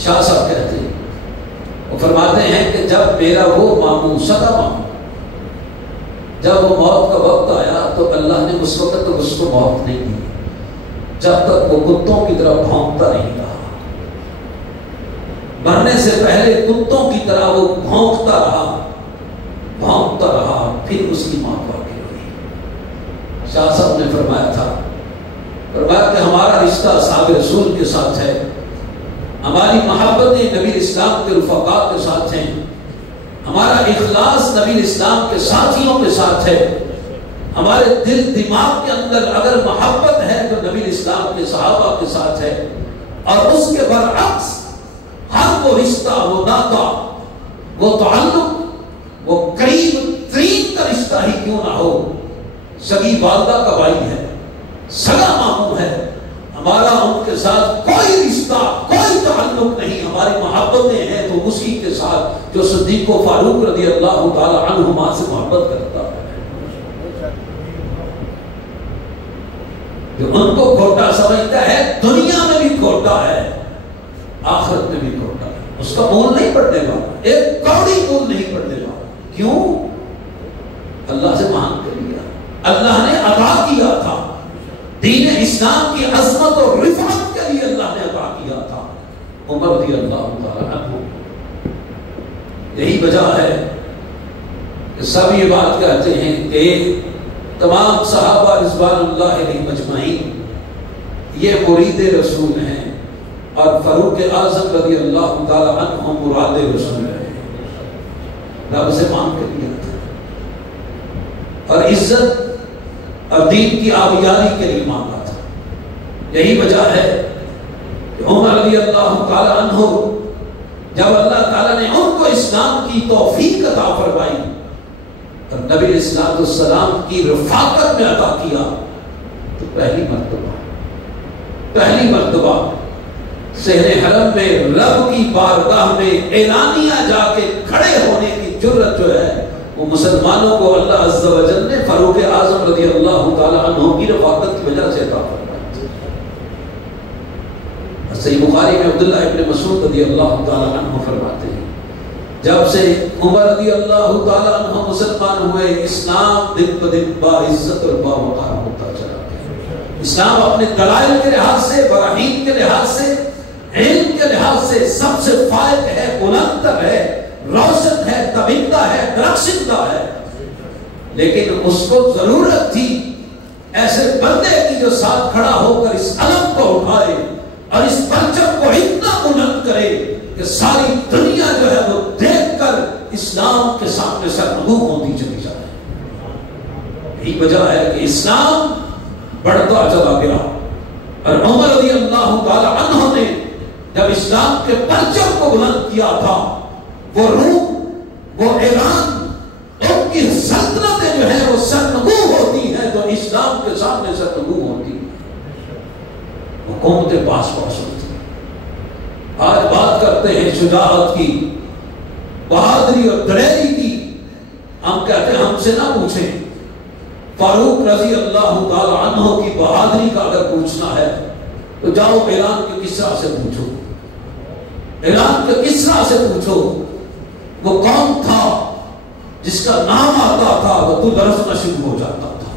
شاہ صاحب کہتے ہیں، وہ فرماتے ہیں کہ جب میرا وہ ماموں، سگا ماموں، جب وہ موت کا وقت آیا تو اللہ نے اس وقت تو اس کو موت نہیں دی، جب تک وہ کتوں کی طرح بھونکتا نہیں رہا. مرنے سے پہلے کتوں کی طرح وہ بھونکتا رہا. پھر اس کی موت واقع ہوئی. شاہ صاحب نے فرمایا تھا کہ ہمارا رشتہ اصحاب رسول کے ساتھ ہے، ہماری محبتیں نبی اسلام کے رفقاء کے ساتھ ہیں، ہمارا اخلاص نبی اسلام کے ساتھیوں کے ساتھ ہے، ہمارے دل دماغ کے اندر اگر محبت ہے تو نبی اسلام کے صحابہ کے ساتھ ہے. اور اس کے برعکس ہر وہ رشتہ، وہ ناطہ، وہ تعلق، وہ قریب ترین کا رشتہ ہی کیوں نہ ہو، سگی والدہ کا بھائی ہے، سگا ماموں ہے، ہمارا ان کے ساتھ کوئی رشتہ، کوئی تعلق نہیں، ہماری محبتیں ہیں تو اسی کے ساتھ جو صدیق و فاروق رضی اللہ تعالی عنہما سے محبت کرتا ہے، جو ان کو کھوٹا سمجھتا ہے دنیا میں بھی کھوٹا ہے، آخرت میں بھی کھوٹا ہے. اس کا مول نہیں پڑنے والا، ایک کوڑی مول نہیں پڑنے والا. کیوں؟ اللہ سے مانگ کر لیا، اللہ نے عطا کیا تھا، دین اسلام کی عظمت اور رفعت کے لیے اللہ نے عطا کیا تھا. عمر رضی اللہ تعالی عنہ، یہی وجہ ہے کہ سب یہ بات کہتے ہیں کہ تمام صحابہ رضوان اللہ علیہ مجمعین یہ مرید رسول ہیں اور فاروق اعظم رضی اللہ تعالی عنہ مراد رسول ہیں. رب سے مانگ کر لیا تھا اور عزت اور دین کی آبیاری کے لیے مانگا تھا. یہی وجہ ہے کہ عمر رضی اللہ تعالی عنہ جب اللہ تعالی نے ان کو اسلام کی توفیق عطا فرمائی اور نبی علیہ السلام کی رفاقت میں عطا کیا تو پہلی مرتبہ صحن حرم میں رب کی بارگاہ میں اعلانیہ جا کے کھڑے ہونے کی جرت جو ہے وہ مسلمانوں کو اللہ عز و جل نے فاروق اعظم رضی اللہ تعالی عنہ کی رفاقت کی وجہ سے عطا فرمائی. صحیح بخاری میں عبداللہ ابن مسعود رضی اللہ تعالی عنہ فرماتے ہیں جب سے عمر رضی اللہ تعالی عنہ مسلمان ہوئے اسلام دن بدن باعزت اور باوقار ہوتا چلا گیا. اسلام اپنے دلائل کے لحاظ سے، براہین کے لحاظ سے، علم کے لحاظ سے سب سے فائق ہے، بلندتر ہے، روشن ہے، تابندہ ہے، درخشندہ ہے. لیکن اس کو ضرورت تھی ایسے بندے کی جو ساتھ کھڑا ہو کر اس علم کو اٹھائے اور اس پرچم کو اتنا بلند کرے کہ ساری دنیا جو ہے وہ دیکھ کر اسلام کے سامنے سرنگو ہوتی چلی جائے. یہی وجہ ہے کہ اسلام بڑھتا چلا گیا اور عمر رضی اللہ تعالی عنہ نے جب اسلام کے پرچم کو بلند کیا تھا، وہ روم، وہ ایران، ان کی سلطنتیں جو ہیں وہ سرنگو ہوتی ہیں تو اسلام کے سامنے سرنگو ہوتی ہیں، حکومتیں پاس ہوتی ہیں. آج بات کرتے ہیں شجاعت کی، بہادری اور دلیری کی. ہم کہتے ہیں ہم سے نہ پوچھیں، فاروق رضی اللہ تعالی عنہ کی بہادری کا اگر پوچھنا ہے تو جاؤ ایران کے کسرا سے پوچھو، ایران کے کسرا سے پوچھو وہ کون تھا جس کا نام آتا تھا وہ تو درسنا شروع ہو جاتا تھا.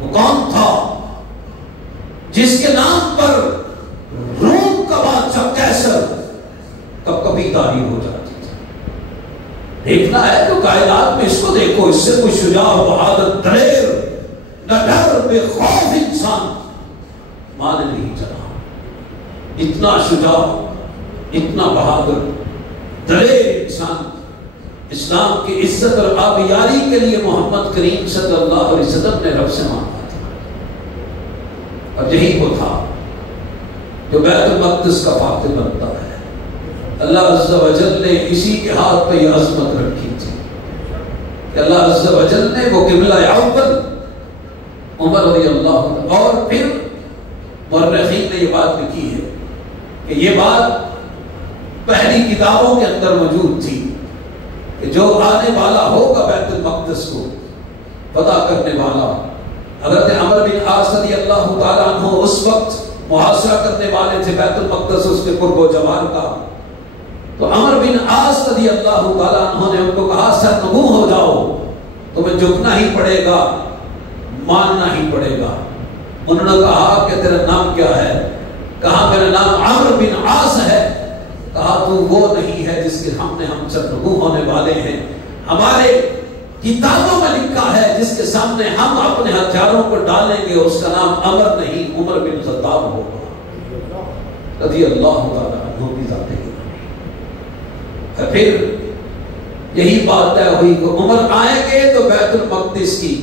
وہ کون تھا جس کے نام پر روم کا بادشاہ کیسر کب کبھی تاریخ ہو جاتی تھی. دیکھنا ہے تو کائنات میں اس کو دیکھو، اس سے کوئی شجاع بہادر دلیر نہ ڈر بے خوف انسان مان نہیں چلا. اتنا شجاع، اتنا بہادر دلیر انسان اسلام کی عزت اور آبیاری کے لیے محمد کریم صلی اللہ علیہ وسلم نے رب سے مانگا تھا. اور یہی وہ تھا جو بیت المقدس کا فاتح بنتا ہے. اللہ عز و جل نے اسی کے ہاتھ پہ یہ عظمت رکھی تھی کہ اللہ عز و جل نے وہ قبلہ اول عمر رضی اللہ عنہ، اور پھر مورخین نے یہ بات لکھی ہے کہ یہ بات پہلی کتابوں کے اندر موجود تھی کہ جو آنے والا ہوگا بیت المقدس کو فتح کرنے والا، حضرت عمر بن عاص رضی اللہ تعالیٰ عنہ اس وقت محاصرہ کرنے والے تھے بیت المقدس اس کے قرب و جوار کا. تو عمر بن عاص رضی اللہ تعالیٰ عنہ نے ان کو کہا سرنگو ہو جاؤ، تمہیں جھکنا ہی پڑے گا، ماننا ہی پڑے گا. انہوں نے کہا کہ تیرا نام کیا ہے؟ کہا میرا نام عمرو بن عاص ہے۔ کہا تو وہ نہیں ہے جس کے ہم سے نبوء ہونے والے ہیں، ہمارے کتابوں میں لکھا ہے جس کے سامنے ہم اپنے ہتھیاروں کو ڈالیں گے اس کا نام عمر نہیں عمر بن خطاب ہوگا رضی اللہ تعالیٰ عنہ کی ذات ہے۔ پھر یہی بات طے ہوئی کہ عمر آئیں گے تو بیت المقدس کی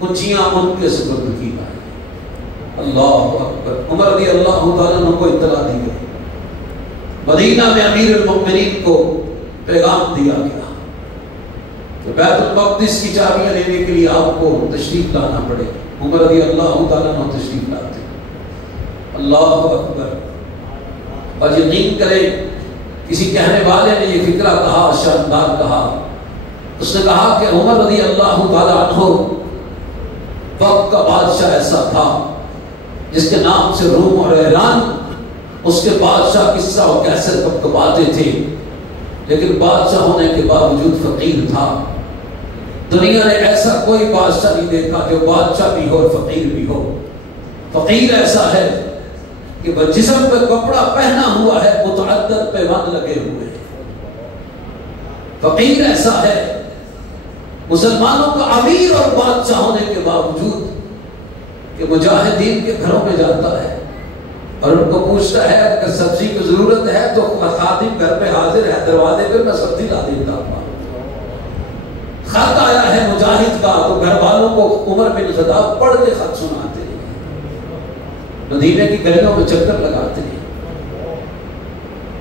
کنجیاں ان کے سپرد کی جائیں گے۔ اللہ اکبر۔ عمر رضی اللہ تعالیٰ عنہ کو اطلاع دی گئی، مدینہ میں امیر المؤمنین کو پیغام دیا گیا کہ بیت المقدس کی چابیاں لینے کے لیے آپ کو تشریف لانا پڑے۔ عمر رضی اللہ تعالیٰ عنہ تشریف لاتے۔ اللہ اکبر۔ اور یقین کریں کسی کہنے والے نے یہ فکرہ کہا، شاندار کہا، اس نے کہا کہ عمر رضی اللہ تعالیٰ عنہ وقت کا بادشاہ ایسا تھا جس کے نام سے روم اور ایران اس کے بادشاہ قصہ و کیسر کبکباتے تھے، لیکن بادشاہ ہونے کے باوجود فقیر تھا۔ دنیا نے ایسا کوئی بادشاہ نہیں دیکھا جو بادشاہ بھی ہو اور فقیر بھی ہو۔ فقیر ایسا ہے کہ وہ جسم پہ کپڑا پہنا ہوا ہے، متعدد پیوند لگے ہوئے ہیں۔ فقیر ایسا ہے مسلمانوں کا امیر اور بادشاہ ہونے کے باوجود کہ مجاہدین کے گھروں میں جاتا ہے اور ان کو پوچھتا ہے اگر سبزی کی ضرورت ہے تو خادم گھر پہ حاضر ہے، دروازے پہ میں سبزی لا دیتا ہوں۔ خط آیا ہے مجاہد کا تو گھر والوں کو عمر بن خطاب پڑھ کے خط سناتے ہیں، مدینے کی گلیوں میں چکر لگاتے ہیں۔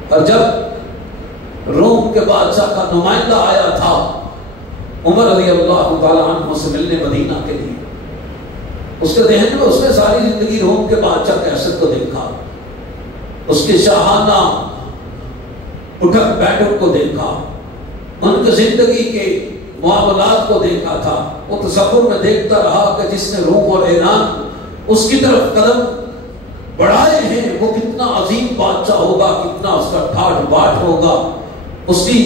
اور جب روم کے بادشاہ کا نمائندہ آیا تھا عمر رضی اللہ تعالیٰ عنہ سے ملنے مدینہ کے لیے، اس کے ذہن میں اس نے ساری زندگی روم کے بادشاہ کیسر کو دیکھا، اس کے شاہانہ اٹھک بیٹھک کو دیکھا، ان کی زندگی کے معاملات کو دیکھا تھا۔ وہ تصور میں دیکھتا رہا کہ جس نے روم اور ایران اس کی طرف قدم بڑھائے ہیں وہ کتنا عظیم بادشاہ ہوگا، کتنا اس کا ٹھاٹ باٹ ہوگا، اس کی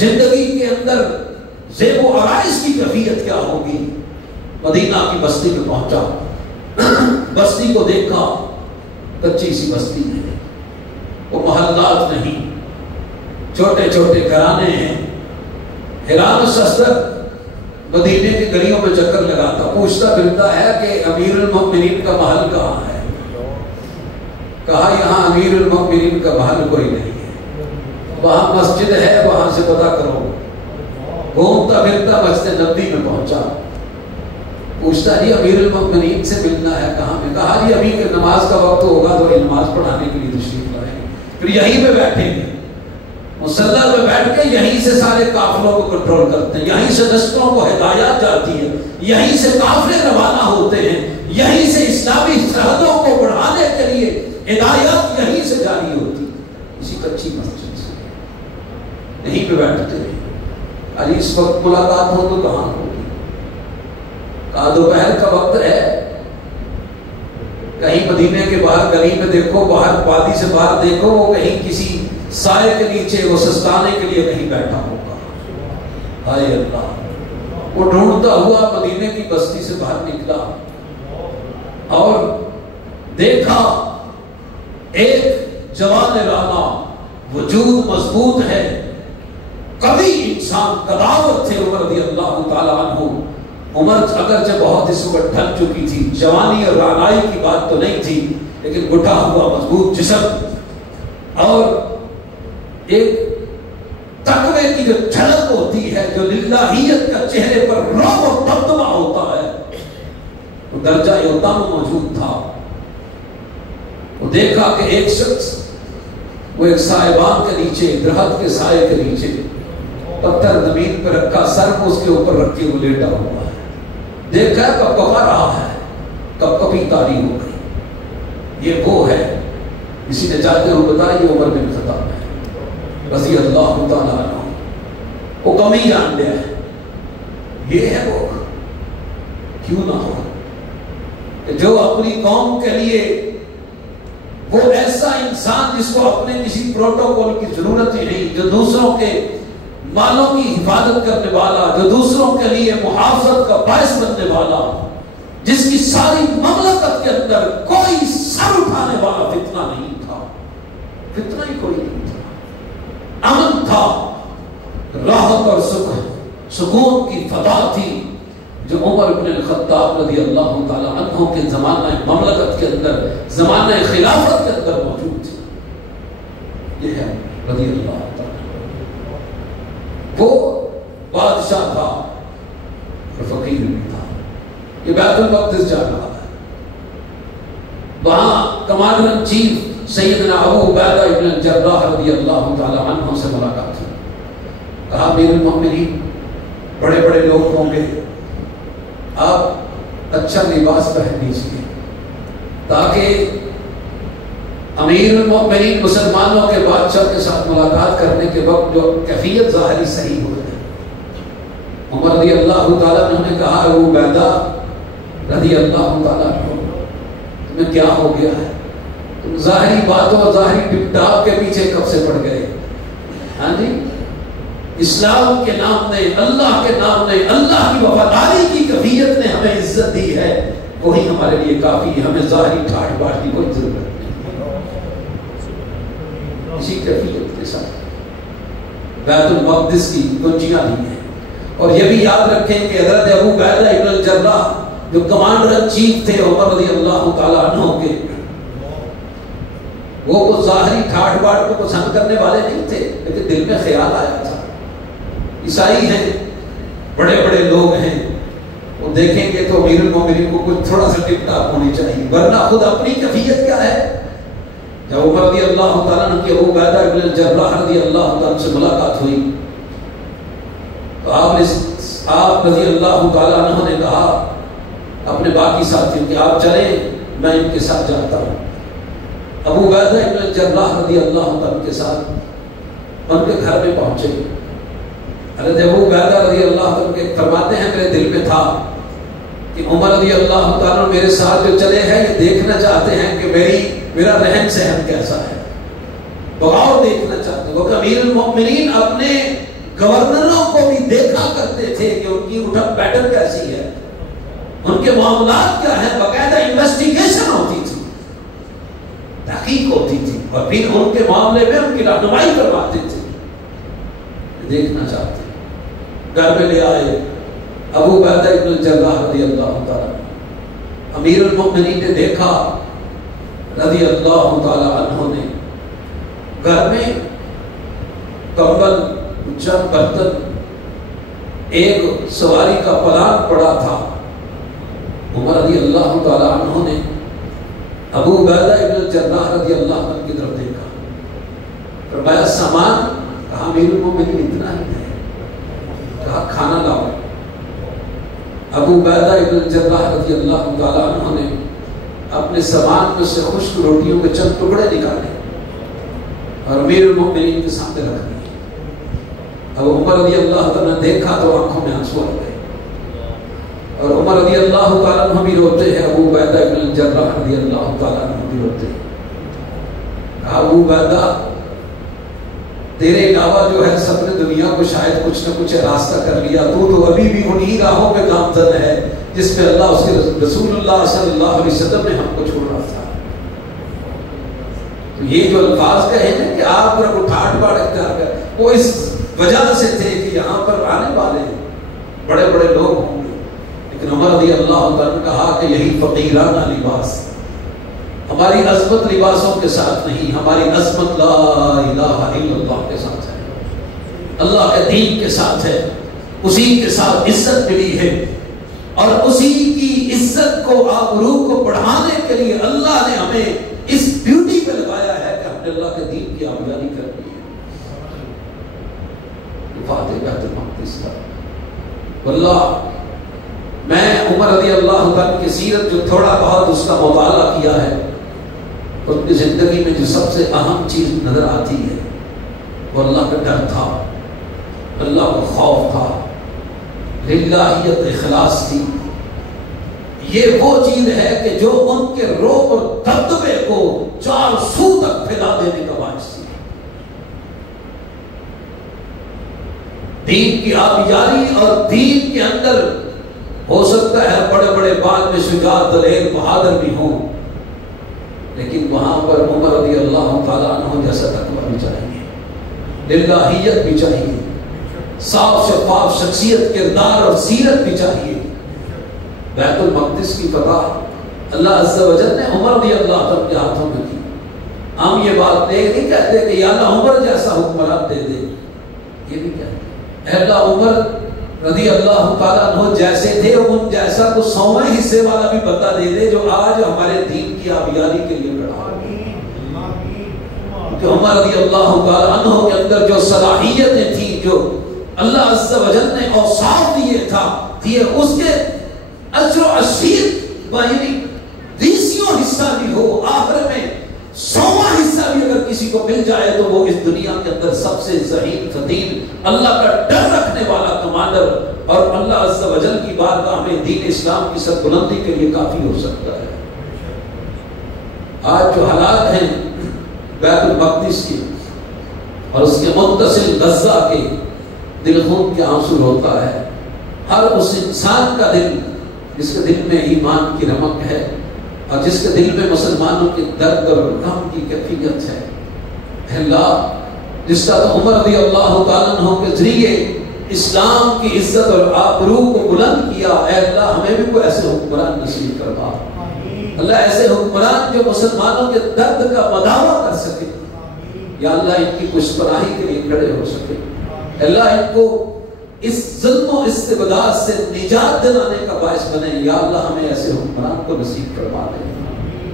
زندگی کے اندر زیب و آرائش کی کیفیت کیا ہوگی۔ مدینہ کی بستی میں پہنچا، بستی کو دیکھا، کچی سی بستی ہے، وہ محلات نہیں، چھوٹے چھوٹے گھرانے ہیں۔ حیران شستر مدینے کی گلیوں میں چکر لگاتا، پوچھتا پھرتا ہے کہ امیر المؤمنین کا محل کہاں ہے؟ کہا یہاں امیر المؤمنین کا محل کوئی نہیں ہے، وہاں مسجد ہے، وہاں سے پتہ کرو۔ گھومتا پھرتا مسجد نبوی میں پہنچا، پوچھتا جی امیر المؤمنین سے ملنا ہے کہاں میں؟ کہا جی ابھی کہ نماز کا وقت ہوگا تو نماز پڑھانے کے لیے تشریف لائیں گے، پھر یہیں پہ بیٹھیں گے، مصلی پہ بیٹھ کے یہیں سے سارے قافلوں کو کنٹرول کرتے ہیں، یہیں سے دستوں کو ہدایات جاتی ہے، یہیں سے قافلے روانہ ہوتے ہیں، یہیں سے اسلامی سرحدوں کو بڑھانے کے لیے ہدایات یہیں سے جاری ہوتی، اسی کچی مسجد سے یہیں پہ بیٹھتے ہیں۔ ارے اس وقت ملاقات ہو تو کہاں ہوگی؟ کہا دوپہر کا وقت ہے، کہیں مدینے کے باہر گلی میں دیکھو، باہر وادی سے باہر دیکھو، وہ کہیں کسی سائے کے نیچے وہ سستانے کے لیے کہیں بیٹھا ہوگا۔ ہائے اللہ، وہ ڈھونڈتا ہوا مدینے کی بستی سے باہر نکلا اور دیکھا ایک جوان رانا، وجود مضبوط ہے، کبھی انسان قداور تھے عمر رضی اللہ تعالیٰ عنہ۔ عمر اگرچہ بہت اس وقت ڈھل چکی تھی، جوانی اور رانائی کی بات تو نہیں تھی، لیکن گٹھا ہوا مضبوط جسم اور ایک تقوی کی جو جھلک ہوتی ہے، جو للہیت کا چہرے پر رعب و دبدبہ ہوتا ہے، وہ درجہ یوتام موجود تھا۔ وہ دیکھا کہ ایک شخص وہ ایک سائبان کے نیچے، درخت کے سائے کے نیچے پتھر زمین پہ رکھا، سر کو اس کے اوپر رکھ کے وہ لیٹا ہوا ہے، دیکھا کب کپا رہا ہے، کب کبھی تاری ہو گئی، یہ وہ ہے۔ کسی نے جاتے ہوئے بتایا یہ عمر بن خطاب ہے رضی اللہ تعالیٰ عنہ، وہ کمی جان لیا ہے، یہ ہے وہ۔ کیوں نہ ہو کہ جو اپنی قوم کے لیے وہ ایسا انسان جس کو اپنے کسی پروٹوکول کی ضرورت ہی نہیں، جو دوسروں کے مالوں کی حفاظت کرنے والا، جو دوسروں کے لیے محافظت کا باعث بننے والا، جس کی ساری مملکت کے اندر کوئی سر اٹھانے والا فتنہ نہیں تھا، فتنہ ہی کوئی نہیں تھا، امن تھا، راحت اور سکون کی فضا تھی، جو عمر بن الخطاب رضی اللہ تعالی عنہ کے زمانہ مملکت کے اندر، زمانہ خلافت کے اندر موجود تھی۔ یہ ہے رضی اللہ تعالی، وہ بادشاہ تھا اور فقیر بھی تھا۔ یہ بیت المقدس جا رہا ہے، وہاں کمانڈر ان چیف سیدنا ابو عبیدہ ابن الجراح رضی اللہ تعالی عنہ سے ملاقات ہوئی۔ کہا امیر المؤمنین، بڑے بڑے لوگ ہوں گے، آپ اچھا لباس پہن لیجیے تاکہ امیر المؤمنین مسلمانوں کے بادشاہ کے ساتھ ملاقات کرنے کے وقت جو کیفیت ظاہری صحیح ہو جائے۔ عمر رضی اللہ تعالیٰ نے کہا ابو عبیدہ رضی اللہ تعالیٰ تمہیں کیا ہو گیا ہے؟ تم ظاہری باتوں اور ظاہری ٹپ ٹاپ کے پیچھے کب سے پڑ گئے؟ ہاں جی، اسلام کے نام نے، اللہ کے نام نے، اللہ کی وفاداری کی کیفیت نے ہمیں عزت دی ہے، وہی ہمارے لیے کافی ہے، ہمیں ظاہری ٹھاٹ باٹ کی کوئی ضرورت نہیں۔ اسی کیفیت کے ساتھ بیت المقدس کی کنجیاں دی ہیں۔ اور یہ بھی یاد رکھیں کہ حضرت ابو عبیدہ ابن الجراح جو کمانڈر ان چیف تھے عمر رضی اللہ تعالیٰ عنہ کے، وہ ظاہری ٹھاٹ باٹ کو پسند کرنے والے نہیں تھے، لیکن دل میں خیال آیا تھا عیسائی ہیں، بڑے بڑے لوگ ہیں، وہ دیکھیں گے تو امیر المومنین کو کچھ تھوڑا سا ٹپ ٹاپ ہونی چاہیے، ورنہ خود اپنی کیفیت کیا ہے۔ جب عمر رضی اللہ تعالیٰ عنہ کی ابو عبیدہ ابن الجراح رضی اللہ تعالیٰ سے ملاقات ہوئی تو آپ رضی اللہ تعالیٰ عنہ نے کہا اپنے باقی ساتھیوں کہ آپ چلیں، میں ان کے ساتھ جاتا ہوں۔ ابو عبیدہ ابن الجراح رضی اللہ تعالیٰ کے ساتھ ان کے گھر میں پہنچے۔ حضرت ابو عبیدہ رضی اللہ تعالیٰ کے فرماتے ہیں میرے دل میں تھا کہ عمر رضی اللہ تعالیٰ میرے ساتھ جو چلے ہیں یہ دیکھنا چاہتے ہیں کہ میرا رہن سہن کیسا ہے، بغاؤ دیکھنا چاہتے ہیں، کیونکہ امیر المؤمنین اپنے گورنروں کو بھی دیکھا کرتے تھے کہ ان کی اٹھک بیٹھک کیسی ہے، ان کے معاملات کیا ہیں، باقاعدہ انویسٹیگیشن ہوتی تھی، تحقیق ہوتی تھی، اور پھر ان کے معاملے میں ان کی رہنمائی کرواتے تھے، دیکھنا چاہتے ہیں۔ گھر میں لے آئے ابو عبیدہ ابن الجراح رضی اللہ تعالیٰ، امیر المؤمنین نے دیکھا رضی اللہ تعالیٰ عنہ نے گھر میں کمبل، چند برتن، ایک سواری کا پلان پڑا تھا۔ عمر رضی اللہ تعالیٰ عنہ نے ابو عبیدہ ابن الجراح رضی اللہ عنہ کی طرف دیکھا، فرمایا سامان؟ کہا امیر المؤمنین اتنا ہی ہے، کہا کھانا لاؤ۔ ابو عبیدہ ابن الجراح رضی اللہ تعالیٰ عنہ نے اپنے سامان میں سے خشک روٹیوں کے چند ٹکڑے نکالے اور امیر المؤمنین کے سامنے رکھ دیے۔ اب عمر رضی اللہ تعالیٰ نے دیکھا تو آنکھوں میں آنسو آ گئے، اور عمر رضی اللہ تعالیٰ عنہ بھی روتے ہیں، ابو عبیدہ ابن الجراح رضی اللہ تعالیٰ عنہ بھی روتے ہیں۔ کہا ابو عبیدہ تیرے علاوہ جو ہے سب نے دنیا کو شاید کچھ نہ کچھ راستہ کر لیا، تو ابھی بھی انہی راہوں پہ گامزن ہے جس پہ اللہ اس کے رسول اللہ صلی اللہ علیہ وسلم نے ہم کو چھوڑا تھا۔ تو یہ جو الفاظ کہے نا کہ آپ پر اٹھاٹ باٹ اختیار کر، وہ اس وجہ سے تھے کہ یہاں پر آنے والے بڑے بڑے لوگ ہوں گے، لیکن عمر رضی اللہ تعالیٰ نے کہا کہ یہی فقیرانہ لباس، ہماری عظمت لباسوں کے ساتھ نہیں، ہماری عظمت لا الہ الا اللہ کے ساتھ ہے، اللہ کے دین کے ساتھ ہے، اسی کے ساتھ عزت ملی ہے، اور اسی کی عزت کو، آبرو کو بڑھانے کے لیے اللہ نے ہمیں اس ڈیوٹی پہ لگایا ہے کہ ہم نے اللہ کے دین کی آبیاری کرنی ہے۔ فاتح بیت المقدس کا واللہ میں عمر رضی اللہ عنہ کی سیرت جو تھوڑا بہت اس کا مطالعہ کیا ہے، ان کی زندگی میں جو سب سے اہم چیز نظر آتی ہے وہ اللہ کا ڈر تھا، اللہ کا خوف تھا، للہیت اخلاص تھی۔ یہ وہ چیز ہے کہ جو ان کے روح اور دبدبے کو چار سو تک پھیلا دینے کا باعث تھی۔ دین کی آبیاری اور دین کے اندر ہو سکتا ہے بڑے بڑے بال سماج میں شجاع دلیر بہادر بھی ہوں، لیکن وہاں پر عمر رضی اللہ تعالیٰ عنہ جیسا تقویٰ بھی چاہیے، للہیت بھی چاہیے، صاف شفاف شخصیت، کردار اور سیرت بھی چاہیے۔ بیت المقدس کی فتح اللہ عز و جل نے عمر رضی اللہ عنہ کے ہاتھوں میں کی۔ ہم یہ بات نہیں کہتے کہ یا اللہ عمر جیسا حکمران دے دے، یہ نہیں کہتے، اے اللہ عمر رضی اللہ تعالیٰ عنہ جیسے تھے ان جیسا تو 100ویں حصے والا بھی بندہ دے دے جو آج ہمارے دین کی آبیاری کے لیے کھڑا ہو۔ کہ عمر رضی اللہ تعالیٰ عنہ کے اندر جو صلاحیتیں تھیں، جو اللہ عز و جل نے اوصاف دیے اس کے اجر و عشیر یعنی 20 حصہ بھی ہو، آخر میں 100واں حصہ بھی اگر کسی کو مل جائے تو وہ اس دنیا کے اندر سب سے ذہین فتیل، اللہ کا ڈر رکھنے والا کمانڈر اور اللہ عز و جل کی بارگاہ میں دین اسلام کی سربلندی کے لیے کافی ہو سکتا ہے۔ آج جو حالات ہیں بیت المقدس کے اور اس کے متصل غزہ کے، دل خون کے آنسو ہوتا ہے۔ ہر اس انسان کا دل جس کے دل میں ایمان کی رمق ہے اور جس کے دل میں مسلمانوں کے درد اور غم کی کیفیت ہے، اے اللہ جس کا تو عمر رضی اللہ تعالیٰ عنہ کے ذریعے اسلام کی عزت اور آبرو کو بلند کیا، اے اللہ ہمیں بھی کوئی ایسے حکمران نصیب کروا۔ اللہ ایسے حکمران جو مسلمانوں کے درد کا مداوع کر سکے، یا اللہ ان کی کچھ پناہی کے لیے کھڑے ہو سکے، اللہ ان کو اس ظلم و استبداد سے نجات دلانے کا باعث بنے، یا اللہ ہمیں ایسے حکمران کو نصیب کروا دے،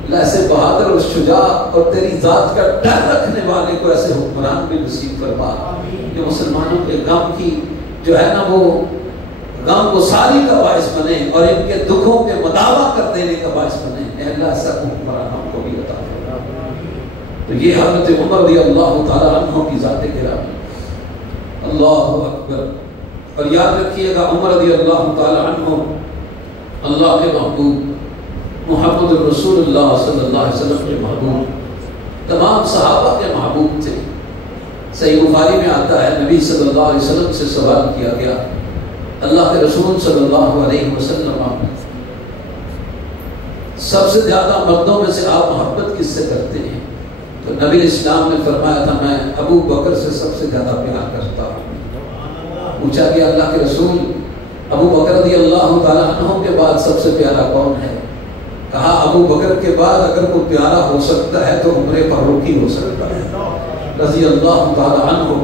اللہ ایسے بہادر اور شجاع اور تیری ذات کا ڈر رکھنے والے کو ایسے حکمران بھی نصیب کروا کہ مسلمانوں کے غم کی جو ہے نا وہ غم گساری کا باعث بنے اور ان کے دکھوں کے مداوع کر دینے کا باعث بنے، اے اللہ ایسا حکمران ہم کو بھی عطا فرما۔ تو یہ حضرت عمر رضی اللہ تعالیٰ عنہ کی ذات گرامی، اللہ اکبر۔ اور یاد رکھیے گا عمر رضی اللہ تعالیٰ عنہ اللہ کے محبوب، محمد رسول اللہ صلی اللہ علیہ وسلم کے محبوب، تمام صحابہ کے محبوب تھے۔ صحیح بخاری میں آتا ہے نبی صلی اللہ علیہ وسلم سے سوال کیا گیا، اللہ کے رسول صلی اللہ علیہ وسلم سب سے زیادہ مردوں میں سے آپ محبت کس سے کرتے ہیں؟ تو نبی اسلام نے فرمایا تھا میں ابو بکر سے سب سے زیادہ پیار کرتا ہوں۔ پوچھا کہ اللہ کے رسول ابو بکر رضی اللہ تعالیٰ عنہ کے بعد سب سے پیارا کون ہے؟ کہا ابو بکر کے بعد اگر کوئی پیارا ہو سکتا ہے تو عمر فاروق ہی ہو سکتا ہے رضی اللہ تعالیٰ عنہ۔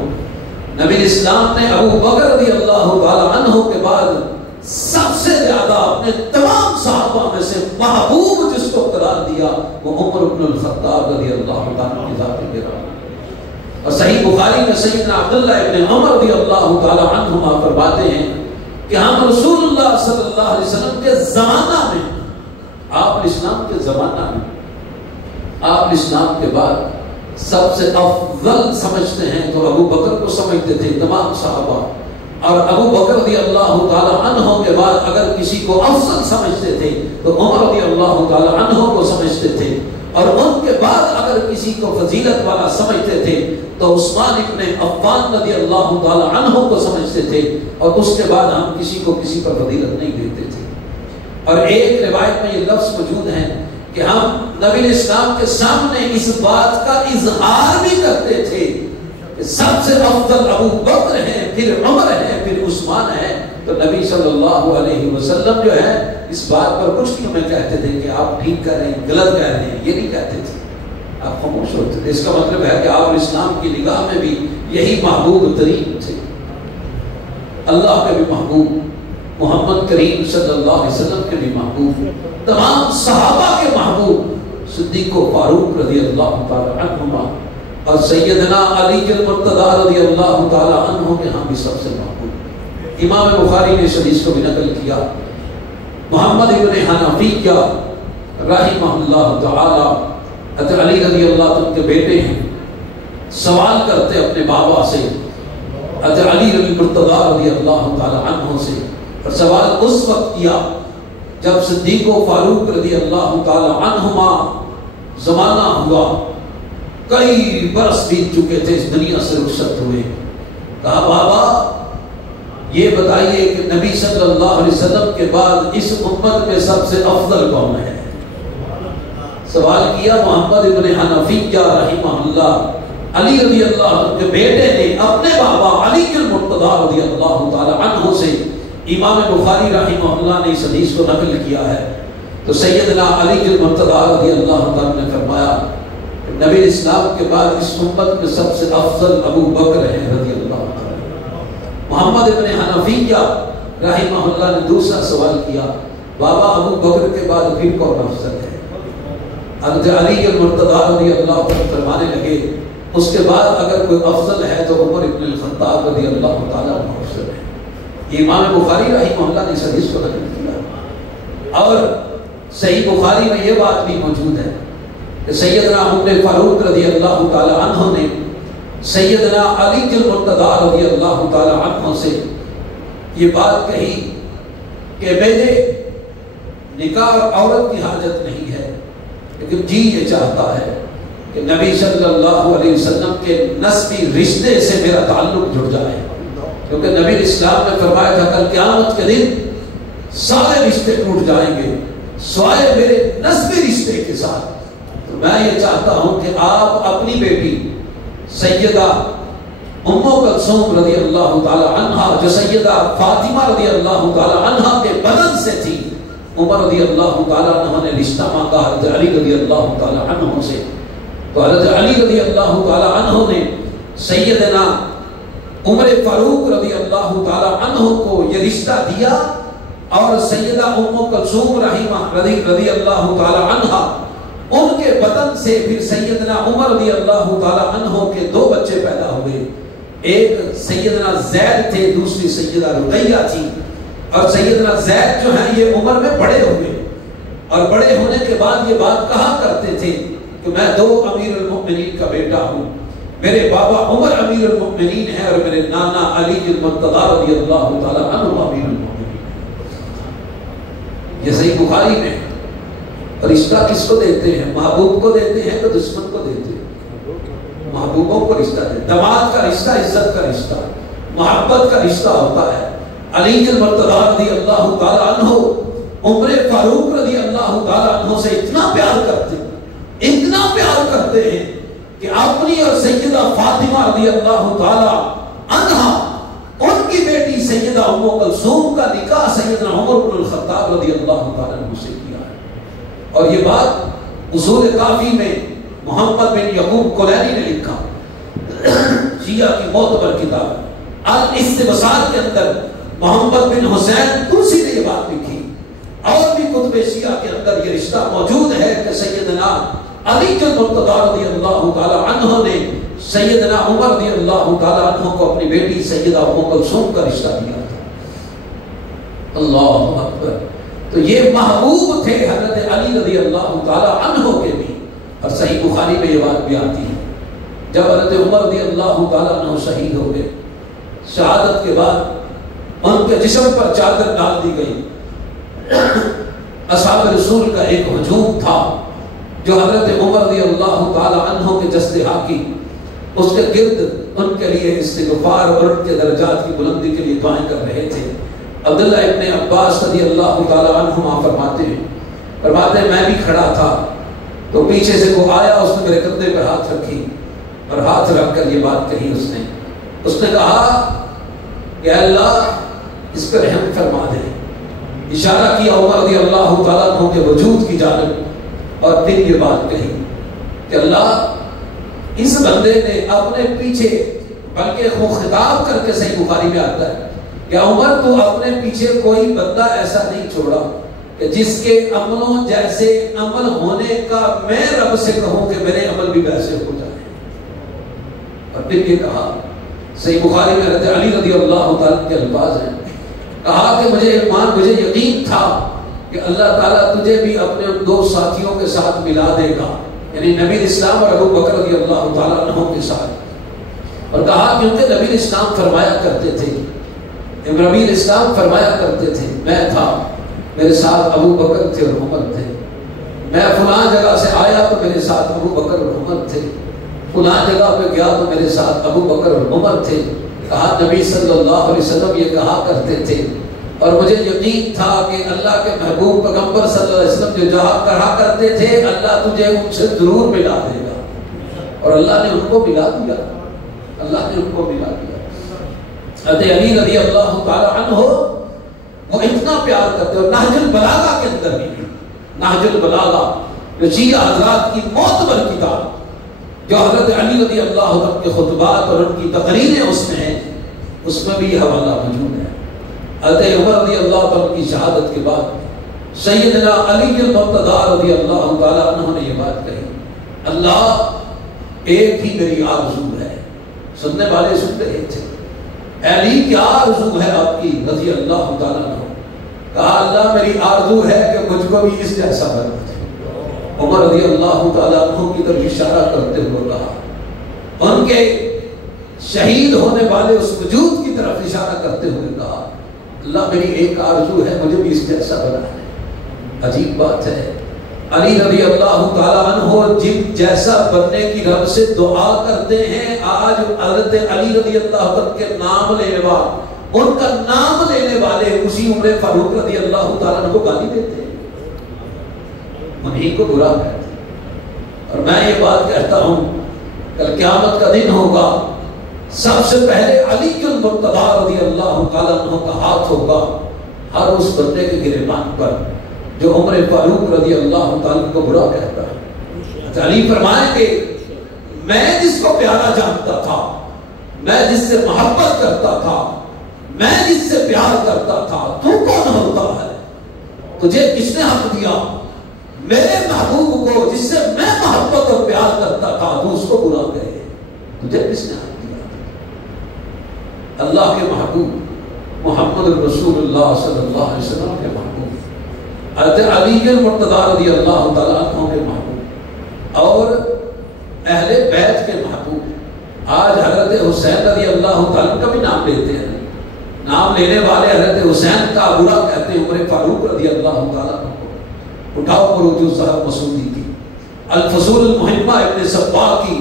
نبی اسلام نے ابو بکر رضی اللہ تعالیٰ عنہ کے بعد سب سے زیادہ اپنے تمام صحابہ میں سے محبوب جس کو قرار دیا وہ عمر بن الخطاب رضی اللہ تعالیٰ کی ذات گرامی۔ اور صحیح بخاری میں سیدنا عبداللہ ابن عمر رضی اللہ تعالیٰ عنہما فرماتے ہیں کہ ہم رسول اللہ صلی اللہ علیہ وسلم کے زمانہ میں، آپ اسلام کے زمانہ میں، آپ اسلام کے بعد سب سے افضل سمجھتے ہیں تو ابو بکر کو سمجھتے تھے تمام صحابہ، اور ابو بکر رضی اللہ تعالیٰ عنہ کے بعد اگر کسی کو افضل سمجھتے تھے تو عمر رضی اللہ تعالیٰ عنہ کو سمجھتے تھے، اور ان کے بعد اگر کسی کو فضیلت والا سمجھتے تھے تو عثمان ابن عفان رضی اللہ تعالیٰ عنہ کو سمجھتے تھے، اور اس کے بعد ہم کسی کو کسی پر فضیلت نہیں دیتے تھے۔ اور ایک روایت میں یہ لفظ موجود ہے کہ ہم نبی اسلام کے سامنے اس بات کا اظہار بھی کرتے تھے کہ سب سے افضل ابو بکر ہیں، پھر عمر ہیں، پھر عثمان ہیں، تو نبی صلی اللہ علیہ وسلم جو ہے اس بات پر کچھ نہیں ہمیں کہتے تھے کہ آپ ٹھیک کر رہے ہیں، غلط کہہ رہے ہیں، یہ نہیں کہتے تھے، آپ خاموش ہوتے تھے۔ اس کا مطلب ہے کہ آپ اسلام کی نگاہ میں بھی یہی محبوب ترین تھے، اللہ کے بھی محبوب، محمد کریم صلی اللہ علیہ وسلم کے بھی محبوب، تمام صحابہ کے محبوب، صدیق و فاروق رضی اللہ تعالی عنہما، اور سیدنا علی المرتضی رضی اللہ تعالی عنہ کے ہاں بھی سب سے محبوب۔ امام بخاری نے اس حدیث کو بھی نقل کیا، محمد ابن حنفیہ رحمہ اللہ تعالی، حضرت علی رضی اللہ عنہ کے بیٹے ہیں، سوال کرتے اپنے بابا سے، حضرت علی المرتضی رضی اللہ تعالی عنہ سے، اور سوال اس وقت کیا جب صدیق و فاروق رضی اللہ تعالی عنہما زمانہ ہوا، کئی برس بیت چکے تھے، اس دنیا سے رخصت ہوئے۔ کہا بابا یہ بتائیے کہ نبی صلی اللہ علیہ وسلم کے بعد اس امت میں سب سے افضل کون ہے؟ سوال کیا محمد ابن حنفیہ رحمہ اللہ، علی رضی اللہ عنہ کے بیٹے نے اپنے بابا علی المرتضی رضی اللہ تعالی عنہ سے، امام بخاری رحمہ اللہ نے اس حدیث کو نقل کیا ہے، تو سیدنا علی المرتضی رضی اللہ تعالی نے فرمایا نبی اسلام کے بعد اس امت میں سب سے افضل ابو بکر ہے رضی اللہ تعالی۔ محمد ابن حنفیہ رحمہ اللہ نے دوسرا سوال کیا، بابا ابو بکر کے بعد پھر کون افضل ہے؟ حضرت علی المرتضی رضی اللہ عنہ فرمانے لگے اس کے بعد اگر کوئی افضل ہے تو عمر ابن الخطاب رضی اللہ تعالیٰ عنہ افضل ہے۔ امام بخاری رحمہ اللہ نے اس حدیث کو نقل کیا، اور صحیح بخاری میں یہ بات بھی موجود ہے کہ سیدنا عمر فاروق رضی اللہ تعالیٰ عنہ نے سیدنا علی المرتضی رضی اللہ تعالیٰ عنہ سے یہ بات کہی کہ میرے نکاح اور عورت کی حاجت نہیں ہے، لیکن جی یہ چاہتا ہے کہ نبی صلی اللہ علیہ وسلم کے نسبی رشتے سے میرا تعلق جڑ جائے، کیونکہ نبی اسلام نے فرمایا تھا کل قیامت کے دن سارے رشتے ٹوٹ جائیں گے سوائے میرے نسبی رشتے کے ساتھ۔ تو میں یہ چاہتا ہوں کہ آپ اپنی بیٹی سیدہ ام کلثوم رضی اللہ تعالی عنہا، جو سیدہ فاطمہ رضی اللہ تعالی عنہا کے بدن سے تھی، عمر رضی اللہ تعالیٰ عنہ نے رشتہ مانگا حضرت علی رضی اللہ تعالیٰ عنہ سے، تو حضرت علی رضی اللہ تعالیٰ عنہ نے سیدنا عمر فاروق رضی اللہ تعالیٰ عنہ کو یہ رشتہ دیا، اور سیدہ ام کلثوم رضی اللہ تعالیٰ عنہ ان کے بدن سے پھر سیدنا عمر رضی اللہ تعالیٰ عنہ کے دو بچے پیدا ہوئے، ایک سیدنا زید تھے، دوسری سیدہ رقیہ تھی، اور سیدنا زید جو ہیں یہ عمر میں بڑے ہوئے، اور بڑے ہونے کے بعد یہ بات کہا کرتے تھے کہ میں دو امیر المؤمنین کا بیٹا ہوں، میرے بابا عمر امیر المؤمنین ہیں اور میرے نانا علی المرتضی رضی اللہ تعالیٰ عنہ امیر المؤمنین۔ یہ صحیح بخاری میں، اور رشتہ کس کو دیتے ہیں؟ محبوب کو دیتے ہیں تو دشمن کو دیتے ہیں؟ محبوبوں کو رشتہ دیتے ہیں۔ داماد کا رشتہ عزت کا رشتہ، محبت کا رشتہ ہوتا ہے۔ علی المرتضی رضی اللہ تعالیٰ عنہ عمر فاروق رضی اللہ تعالیٰ عنہ سے اتنا پیار کرتے ہیں کہ اپنی اور سیدہ فاطمہ رضی اللہ تعالیٰ عنہا ان کی بیٹی سیدہ ام کلثوم کا نکاح سیدنا عمر بن الخطاب رضی اللہ تعالیٰ عنہ سے کیا ہے۔ اور یہ بات اصول کافی میں محمد بن یعقوب کلینی نے لکھا، شیعہ کی معتبر کتاب الاستبصار کے اندر محمد بن حسین طوسی نے یہ بات لکھی، اور بھی کتب شیعہ کے اندر یہ رشتہ موجود ہے کہ سیدنا علی المرتضی رضی اللہ تعالی عنہ نے سیدنا عمر رضی اللہ تعالی عنہ کو اپنی بیٹی سیدہ ام کلثوم کا رشتہ دیا تھا۔ اللہ اکبر۔ تو یہ محبوب تھے حضرت علی رضی اللہ تعالی عنہ کے بھی، اور صحیح بخاری میں یہ بات بھی آتی ہے جب حضرت عمر رضی اللہ تعالی عنہ شہید ہو گئے، شہادت کے بعد ان کے جسم پر چادر ڈال دی گئی، اصحاب رسول کا ایک ہجوم تھا جو حضرت عمر رضی اللہ تعالی عنہ کے جسد حاکی، اس کے گرد ان کے لیے استغفار اور ان کے درجات کی بلندی کے لیے دعائیں کر رہے تھے۔ عبداللہ ابن عباس رضی اللہ تعالی عنہما فرماتے ہیں میں بھی کھڑا تھا تو پیچھے سے وہ آیا، اس نے میرے کندھے پر ہاتھ رکھی اور ہاتھ رکھ کر یہ بات کہی، اس نے کہا کہ اللہ اس پر رحم فرما دے، اشارہ کیا عمر رضی اللہ تعالیٰ عنہ کے وجود کی جانب، اور پھر یہ بات کہی کہ اللہ اس بندے نے اپنے پیچھے، بلکہ وہ خطاب کر کے صحیح بخاری میں آتا ہے کہ عمر تو اپنے پیچھے کوئی بندہ ایسا نہیں چھوڑا کہ جس کے عملوں جیسے عمل ہونے کا میں رب سے کہوں کہ میرے عمل بھی ویسے ہو جائے۔ اور پھر یہ کہا صحیح بخاری میں حضرت علی رضی اللہ تعالیٰ کے الفاظ ہیں، کہا کہ مجھے یقین تھا کہ اللہ تعالیٰ تجھے بھی اپنے ان دو ساتھیوں کے ساتھ ملا دے گا، یعنی نبی اسلام اور ابو بکر رضی اللہ تعالیٰ عنہ کے ساتھ۔ اور کہا کہ ان کے نبی اسلام فرمایا کرتے تھے، نبی اسلام فرمایا کرتے تھے میں تھا، میرے ساتھ ابو بکر تھے اور عمر تھے، میں فلاں جگہ سے آیا تو میرے ساتھ ابو بکر اور عمر تھے، فلاں جگہ پہ گیا تو میرے ساتھ ابو بکر اور عمر تھے، کہا نبی صلی اللہ علیہ وسلم یہ کہا کرتے تھے اور مجھے یقین تھا کہ اللہ کے محبوب پیغمبر صلی اللہ علیہ وسلم جو جہاں کہا کرتے تھے اللہ تجھے ان سے ضرور ملا دے گا، اور اللہ نے ان کو ملا دیا، اللہ نے ان کو ملا دیا۔ حضرت علی رضی اللہ تعالی عنہ وہ اتنا پیار کرتے، اور نہج البلاغہ کے اندر بھی، نہج البلاغہ جو شیعہ حضرات کی معتبر کتاب، جو حضرت علی رضی اللہ عنہ کے خطبات اور ان کی تقریریں اس میں ہیں، اس میں بھی یہ حوالہ موجود ہے۔ حضرت عمر رضی اللہ عنہ کی شہادت کے بعد سیدنا علی المرتضی رضی اللہ تعالیٰ عنہ نے یہ بات کہی، اللہ ایک ہی میری آرزو ہے۔ سننے والے سن رہے تھے، علی کیا آرزو ہے آپ کی رضی اللہ تعالیٰ عنہ؟ کہا اللہ میری آرزو ہے کہ مجھ کو بھی اس جیسا بنا دے۔ عمر رضی اللہ تعالیٰ عنہ کی طرف اشارہ کرتے ہوئے کہا، ان کے شہید ہونے والے اس وجود کی طرف اشارہ کرتے ہوئے کہا اللہ میری ایک آرزو ہے مجھے بھی اس جیسا بنا ہے۔ عجیب بات ہے، علی رضی اللہ تعالیٰ عنہ جن جیسا بننے کی رب سے دعا کرتے ہیں، آج حضرت علی رضی اللہ عنہ کے نام لینے والے، ان کا نام لینے والے اسی عمر فاروق رضی اللہ تعالیٰ عنہ کو گالی دیتے ہیں، انہیں کو برا کہتے ہیں۔ اور میں یہ بات کہتا ہوں کل قیامت کا دن ہوگا، سب سے پہلے علی المرتضی رضی اللہ تعالیٰ عنہ کا ہاتھ ہوگا ہر اس بندے کے گریبان پر جو عمر فاروق رضی اللہ تعالیٰ کو برا کہتا ہے۔ علی فرمائیں کہ میں جس کو پیارا جانتا تھا، میں جس سے محبت کرتا تھا، میں جس سے پیار کرتا تھا، تو کون ہوتا ہے؟ تجھے کس نے حق دیا میرے محبوب کو جس سے میں محبت اور پیار کرتا تھا تو اس کو برا کہے؟ تجھے کس نے حق دیا؟ اللہ کے محبوب محمد رسول اللہ صلی اللہ علیہ وسلم کے محبوب، حضرت علی المرتضی رضی اللہ تعالیٰ عنہ کے محبوب اور اہل بیت کے محبوب۔ آج حضرت حسین رضی اللہ تعالیٰ کا بھی نام لیتے ہیں، نام لینے والے حضرت حسین کا برا کہتے ہیں عمر فاروق رضی اللہ تعالیٰ عنہ کو۔ اٹھاؤ مروج الزہر مسعودی کی الفصول المہمہ ابن صباح کی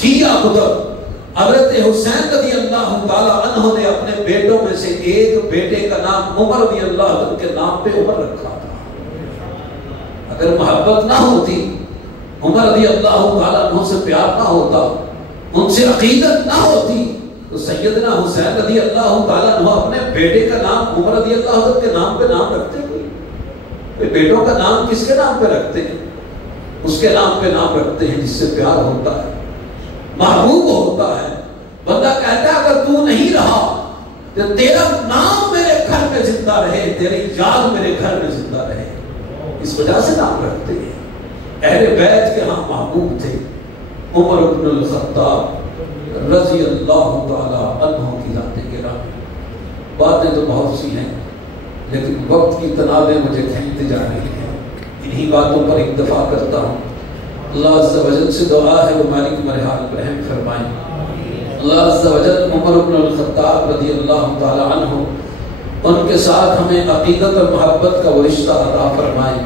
شیعہ کتب، حضرت حسین رضی اللہ تعالیٰ عنہ نے اپنے بیٹوں میں سے ایک بیٹے کا نام عمر رضی اللہ عنہ کے نام پہ عمر رکھا تھا۔ اگر محبت نہ ہوتی، عمر رضی اللہ تعالیٰ عنہ سے پیار نہ ہوتا، ان سے عقیدت نہ ہوتی، تو سیدنا حسین رضی اللہ تعالیٰ عنہ اپنے بیٹے کا نام عمر رضی اللہ عنہ کے نام پہ نام رکھتے ہوئے۔ بیٹوں کا نام کس کے نام پہ رکھتے ہیں؟ اس کے نام پہ نام رکھتے ہیں جس سے پیار ہوتا ہے، محبوب ہوتا ہے۔ بندہ کہتا ہے اگر تو نہیں رہا تو تیرا نام میرے گھر میں زندہ رہے، تیری یاد میرے گھر میں زندہ رہے، اس وجہ سے نام رکھتے ہیں۔ اہل بیت کے ہاں محبوب تھے عمر بن الخطاب رضی اللہ تعالی عنہ کی ذات گرامی۔ باتیں تو بہت سی ہیں لیکن وقت کی تنابیں مجھے کھینچتے جا رہی ہیں، انہی باتوں پر اکتفا کرتا ہوں۔ اللہ عز و جل سے دعا ہے وہ مالک میرے حال پر رحم فرمائیں۔ اللہ عز و جل عمر بن الخطاب رضی اللہ تعالی عنہ ان کے ساتھ ہمیں عقیدت اور محبت کا وہ رشتہ عطا فرمائیں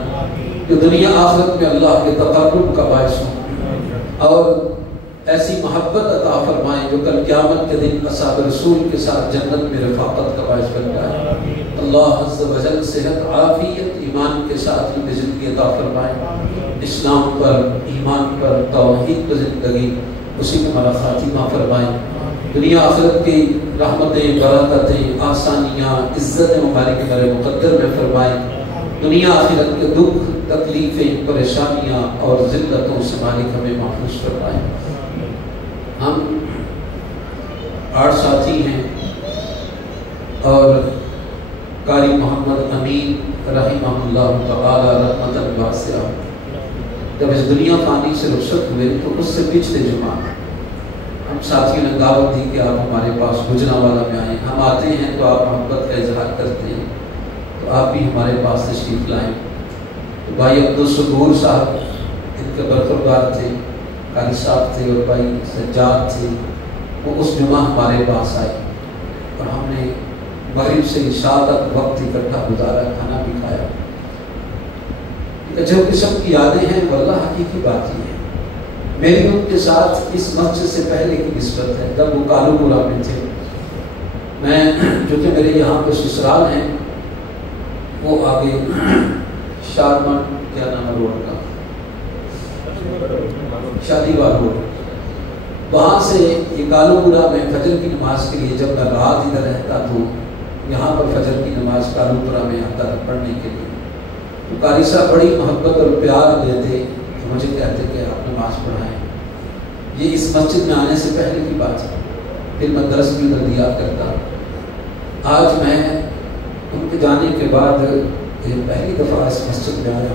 جو دنیا آخرت میں اللہ کے تقرب کا باعث ہوں، اور ایسی محبت عطا فرمائیں جو کل قیامت کے دن اصحاب رسول کے ساتھ جنت میں رفاقت کا باعث بن جائے۔ اللہ عز و جل صحت عافیت ایمان کے ساتھ ہمیں زندگی عطا فرمائیں، اسلام پر، ایمان پر، توحید پر زندگی، اسی میں ہمارا خاتمہ فرمائیں۔ دنیا آخرت کی رحمتیں، برکتیں، آسانیاں، عزت مبارک ہمارے مقدر میں فرمائیں۔ دنیا آخرت کے دکھ، تکلیفیں، پریشانیاں اور ذلتوں سے مالک ہمیں محفوظ فرمائیں۔ ہم 8 ساتھی ہیں اور قاری محمد امین رحمہ اللہ تعالی رحمۃ واسعہ جب اس دنیا فانی سے رخصت ہوئے تو اس سے پچھلے جمعہ ہم ساتھیوں نے دعوت دی کہ آپ ہمارے پاس گجرانوالہ میں آئیں۔ ہم آتے ہیں تو آپ محبت کا اظہار کرتے ہیں، تو آپ بھی ہمارے پاس تشریف لائیں۔ تو بھائی عبدالصبور صاحب ان کے برخوردار تھے، قاری صاحب تھے، اور بھائی سجاد تھے، وہ اس جمعہ ہمارے پاس آئے اور ہم نے مغرب سے عشاء تک وقت اکٹھا گزارا، کھانا بھی کھایا۔ جو قسم کی یادیں ہیں واللہ حقیقی بات ہی ہے۔ میری ان کے ساتھ اس مسجد سے پہلے کی نسبت ہے، جب وہ کالو پورا میں تھے میں جو کہ میرے یہاں پہ سسرال ہیں وہ آگے شارمن کیا نام ہے روڈ کا، شادیوار روڈ، وہاں سے یہ کالو پورا میں فجر کی نماز کے لیے جب میں رات ادھر رہتا تو یہاں پر فجر کی نماز کالو پورا میں آتا تھا پڑھنے کے لیے. تو قاری صاحب بڑی محبت اور پیار دیتے تو مجھے کہتے کہ آپ نماز پڑھائیں. یہ اس مسجد میں آنے سے پہلے کی بات ہے، پھر میں درس بھی ادھر دیا کرتا. آج میں ان کے جانے کے بعد پہلی دفعہ اس مسجد میں آیا.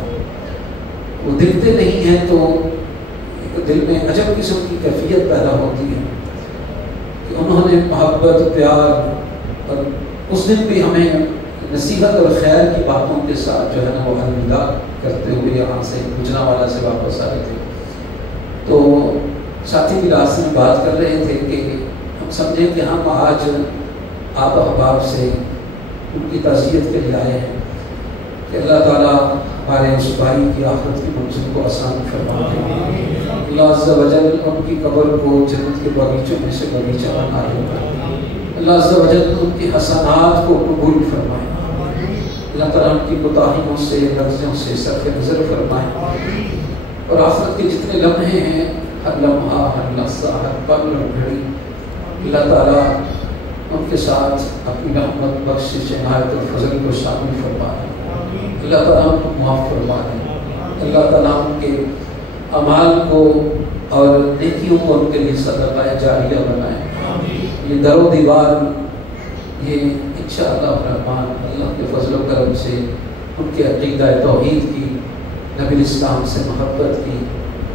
وہ دکھتے نہیں ہیں تو دل میں عجب قسم کی کیفیت پیدا ہوتی ہے کہ انہوں نے محبت پیار، اور اس دن بھی ہمیں نصیحت اور خیر کی باتوں کے ساتھ جو ہے نا وہ الوداع کرتے ہوئے یہاں سے گجرانوالہ سے واپس آ رہے تھے. تو ساتھی بھی راستے میں بات کر رہے تھے کہ ہم سمجھیں کہ ہم آج آپ احباب سے ان کی تعزیت کے لیے آئے ہیں کہ اللہ تعالیٰ ہمارے اس بھائی کی آخرت کی منزل کو آسان فرما دے. اللہ عز و جل ان کی قبر کو جنت کے باغیچوں میں سے باغیچہ بنا دے. اللہ عز و جل ان کی حسنات کو قبول فرمائے. اللہ تعالیٰ ان کی کوتاہیوں سے لفظوں سے صرف نظر فرمائے. اور آخرت کے جتنے لمحے ہیں، ہر لمحہ، ہر لحظہ، ہر پل اور گھڑی، اللہ تعالیٰ ان کے ساتھ اپنی رحمت بخشش عنایت اور فضل کو شامل فرما دے. اللہ تعالیٰ ان کو معاف فرما دے. اللہ تعالیٰ ان کے اعمال کو اور نیکیوں کو ان کے لیے صدقہ جاریہ بنائے. یہ در و دیوار یہ انشاءاللہ الرحمن اللہ کے فضل و کرم سے ان کے عقیدہ توحید کی، نبی الاسلام سے محبت کی،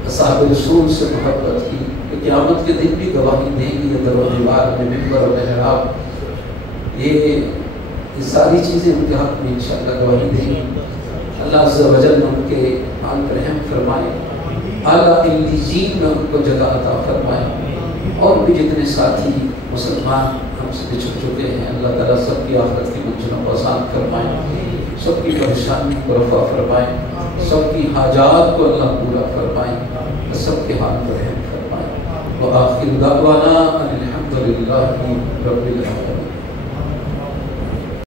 اصحاب رسول سے محبت کی، کہ قیامت کے دن بھی گواہی دیں گی. یہ در و دیوار میں ممبر و محراب، یہ ساری چیزیں ان کے حق میں انشاءاللہ گواہی دیں گی. اللہ عز و جل ان کے حال پر رحم فرمائے، اعلیٰ علیین میں ان کو جگہ عطا فرمائے. اور بھی جتنے ساتھی مسلمان ہم سے بچھڑ چکے ہیں، اللہ تعالیٰ سب کی آخرت کی منزلوں کو آسان فرمائے، سب کی پریشانی کو رفع فرمائے، سب کی حاجات کو اللہ پورا فرمائے، سب کے حال پر رحم فرمائے. وآخر دعوانا ان الحمد للہ رب العالمین.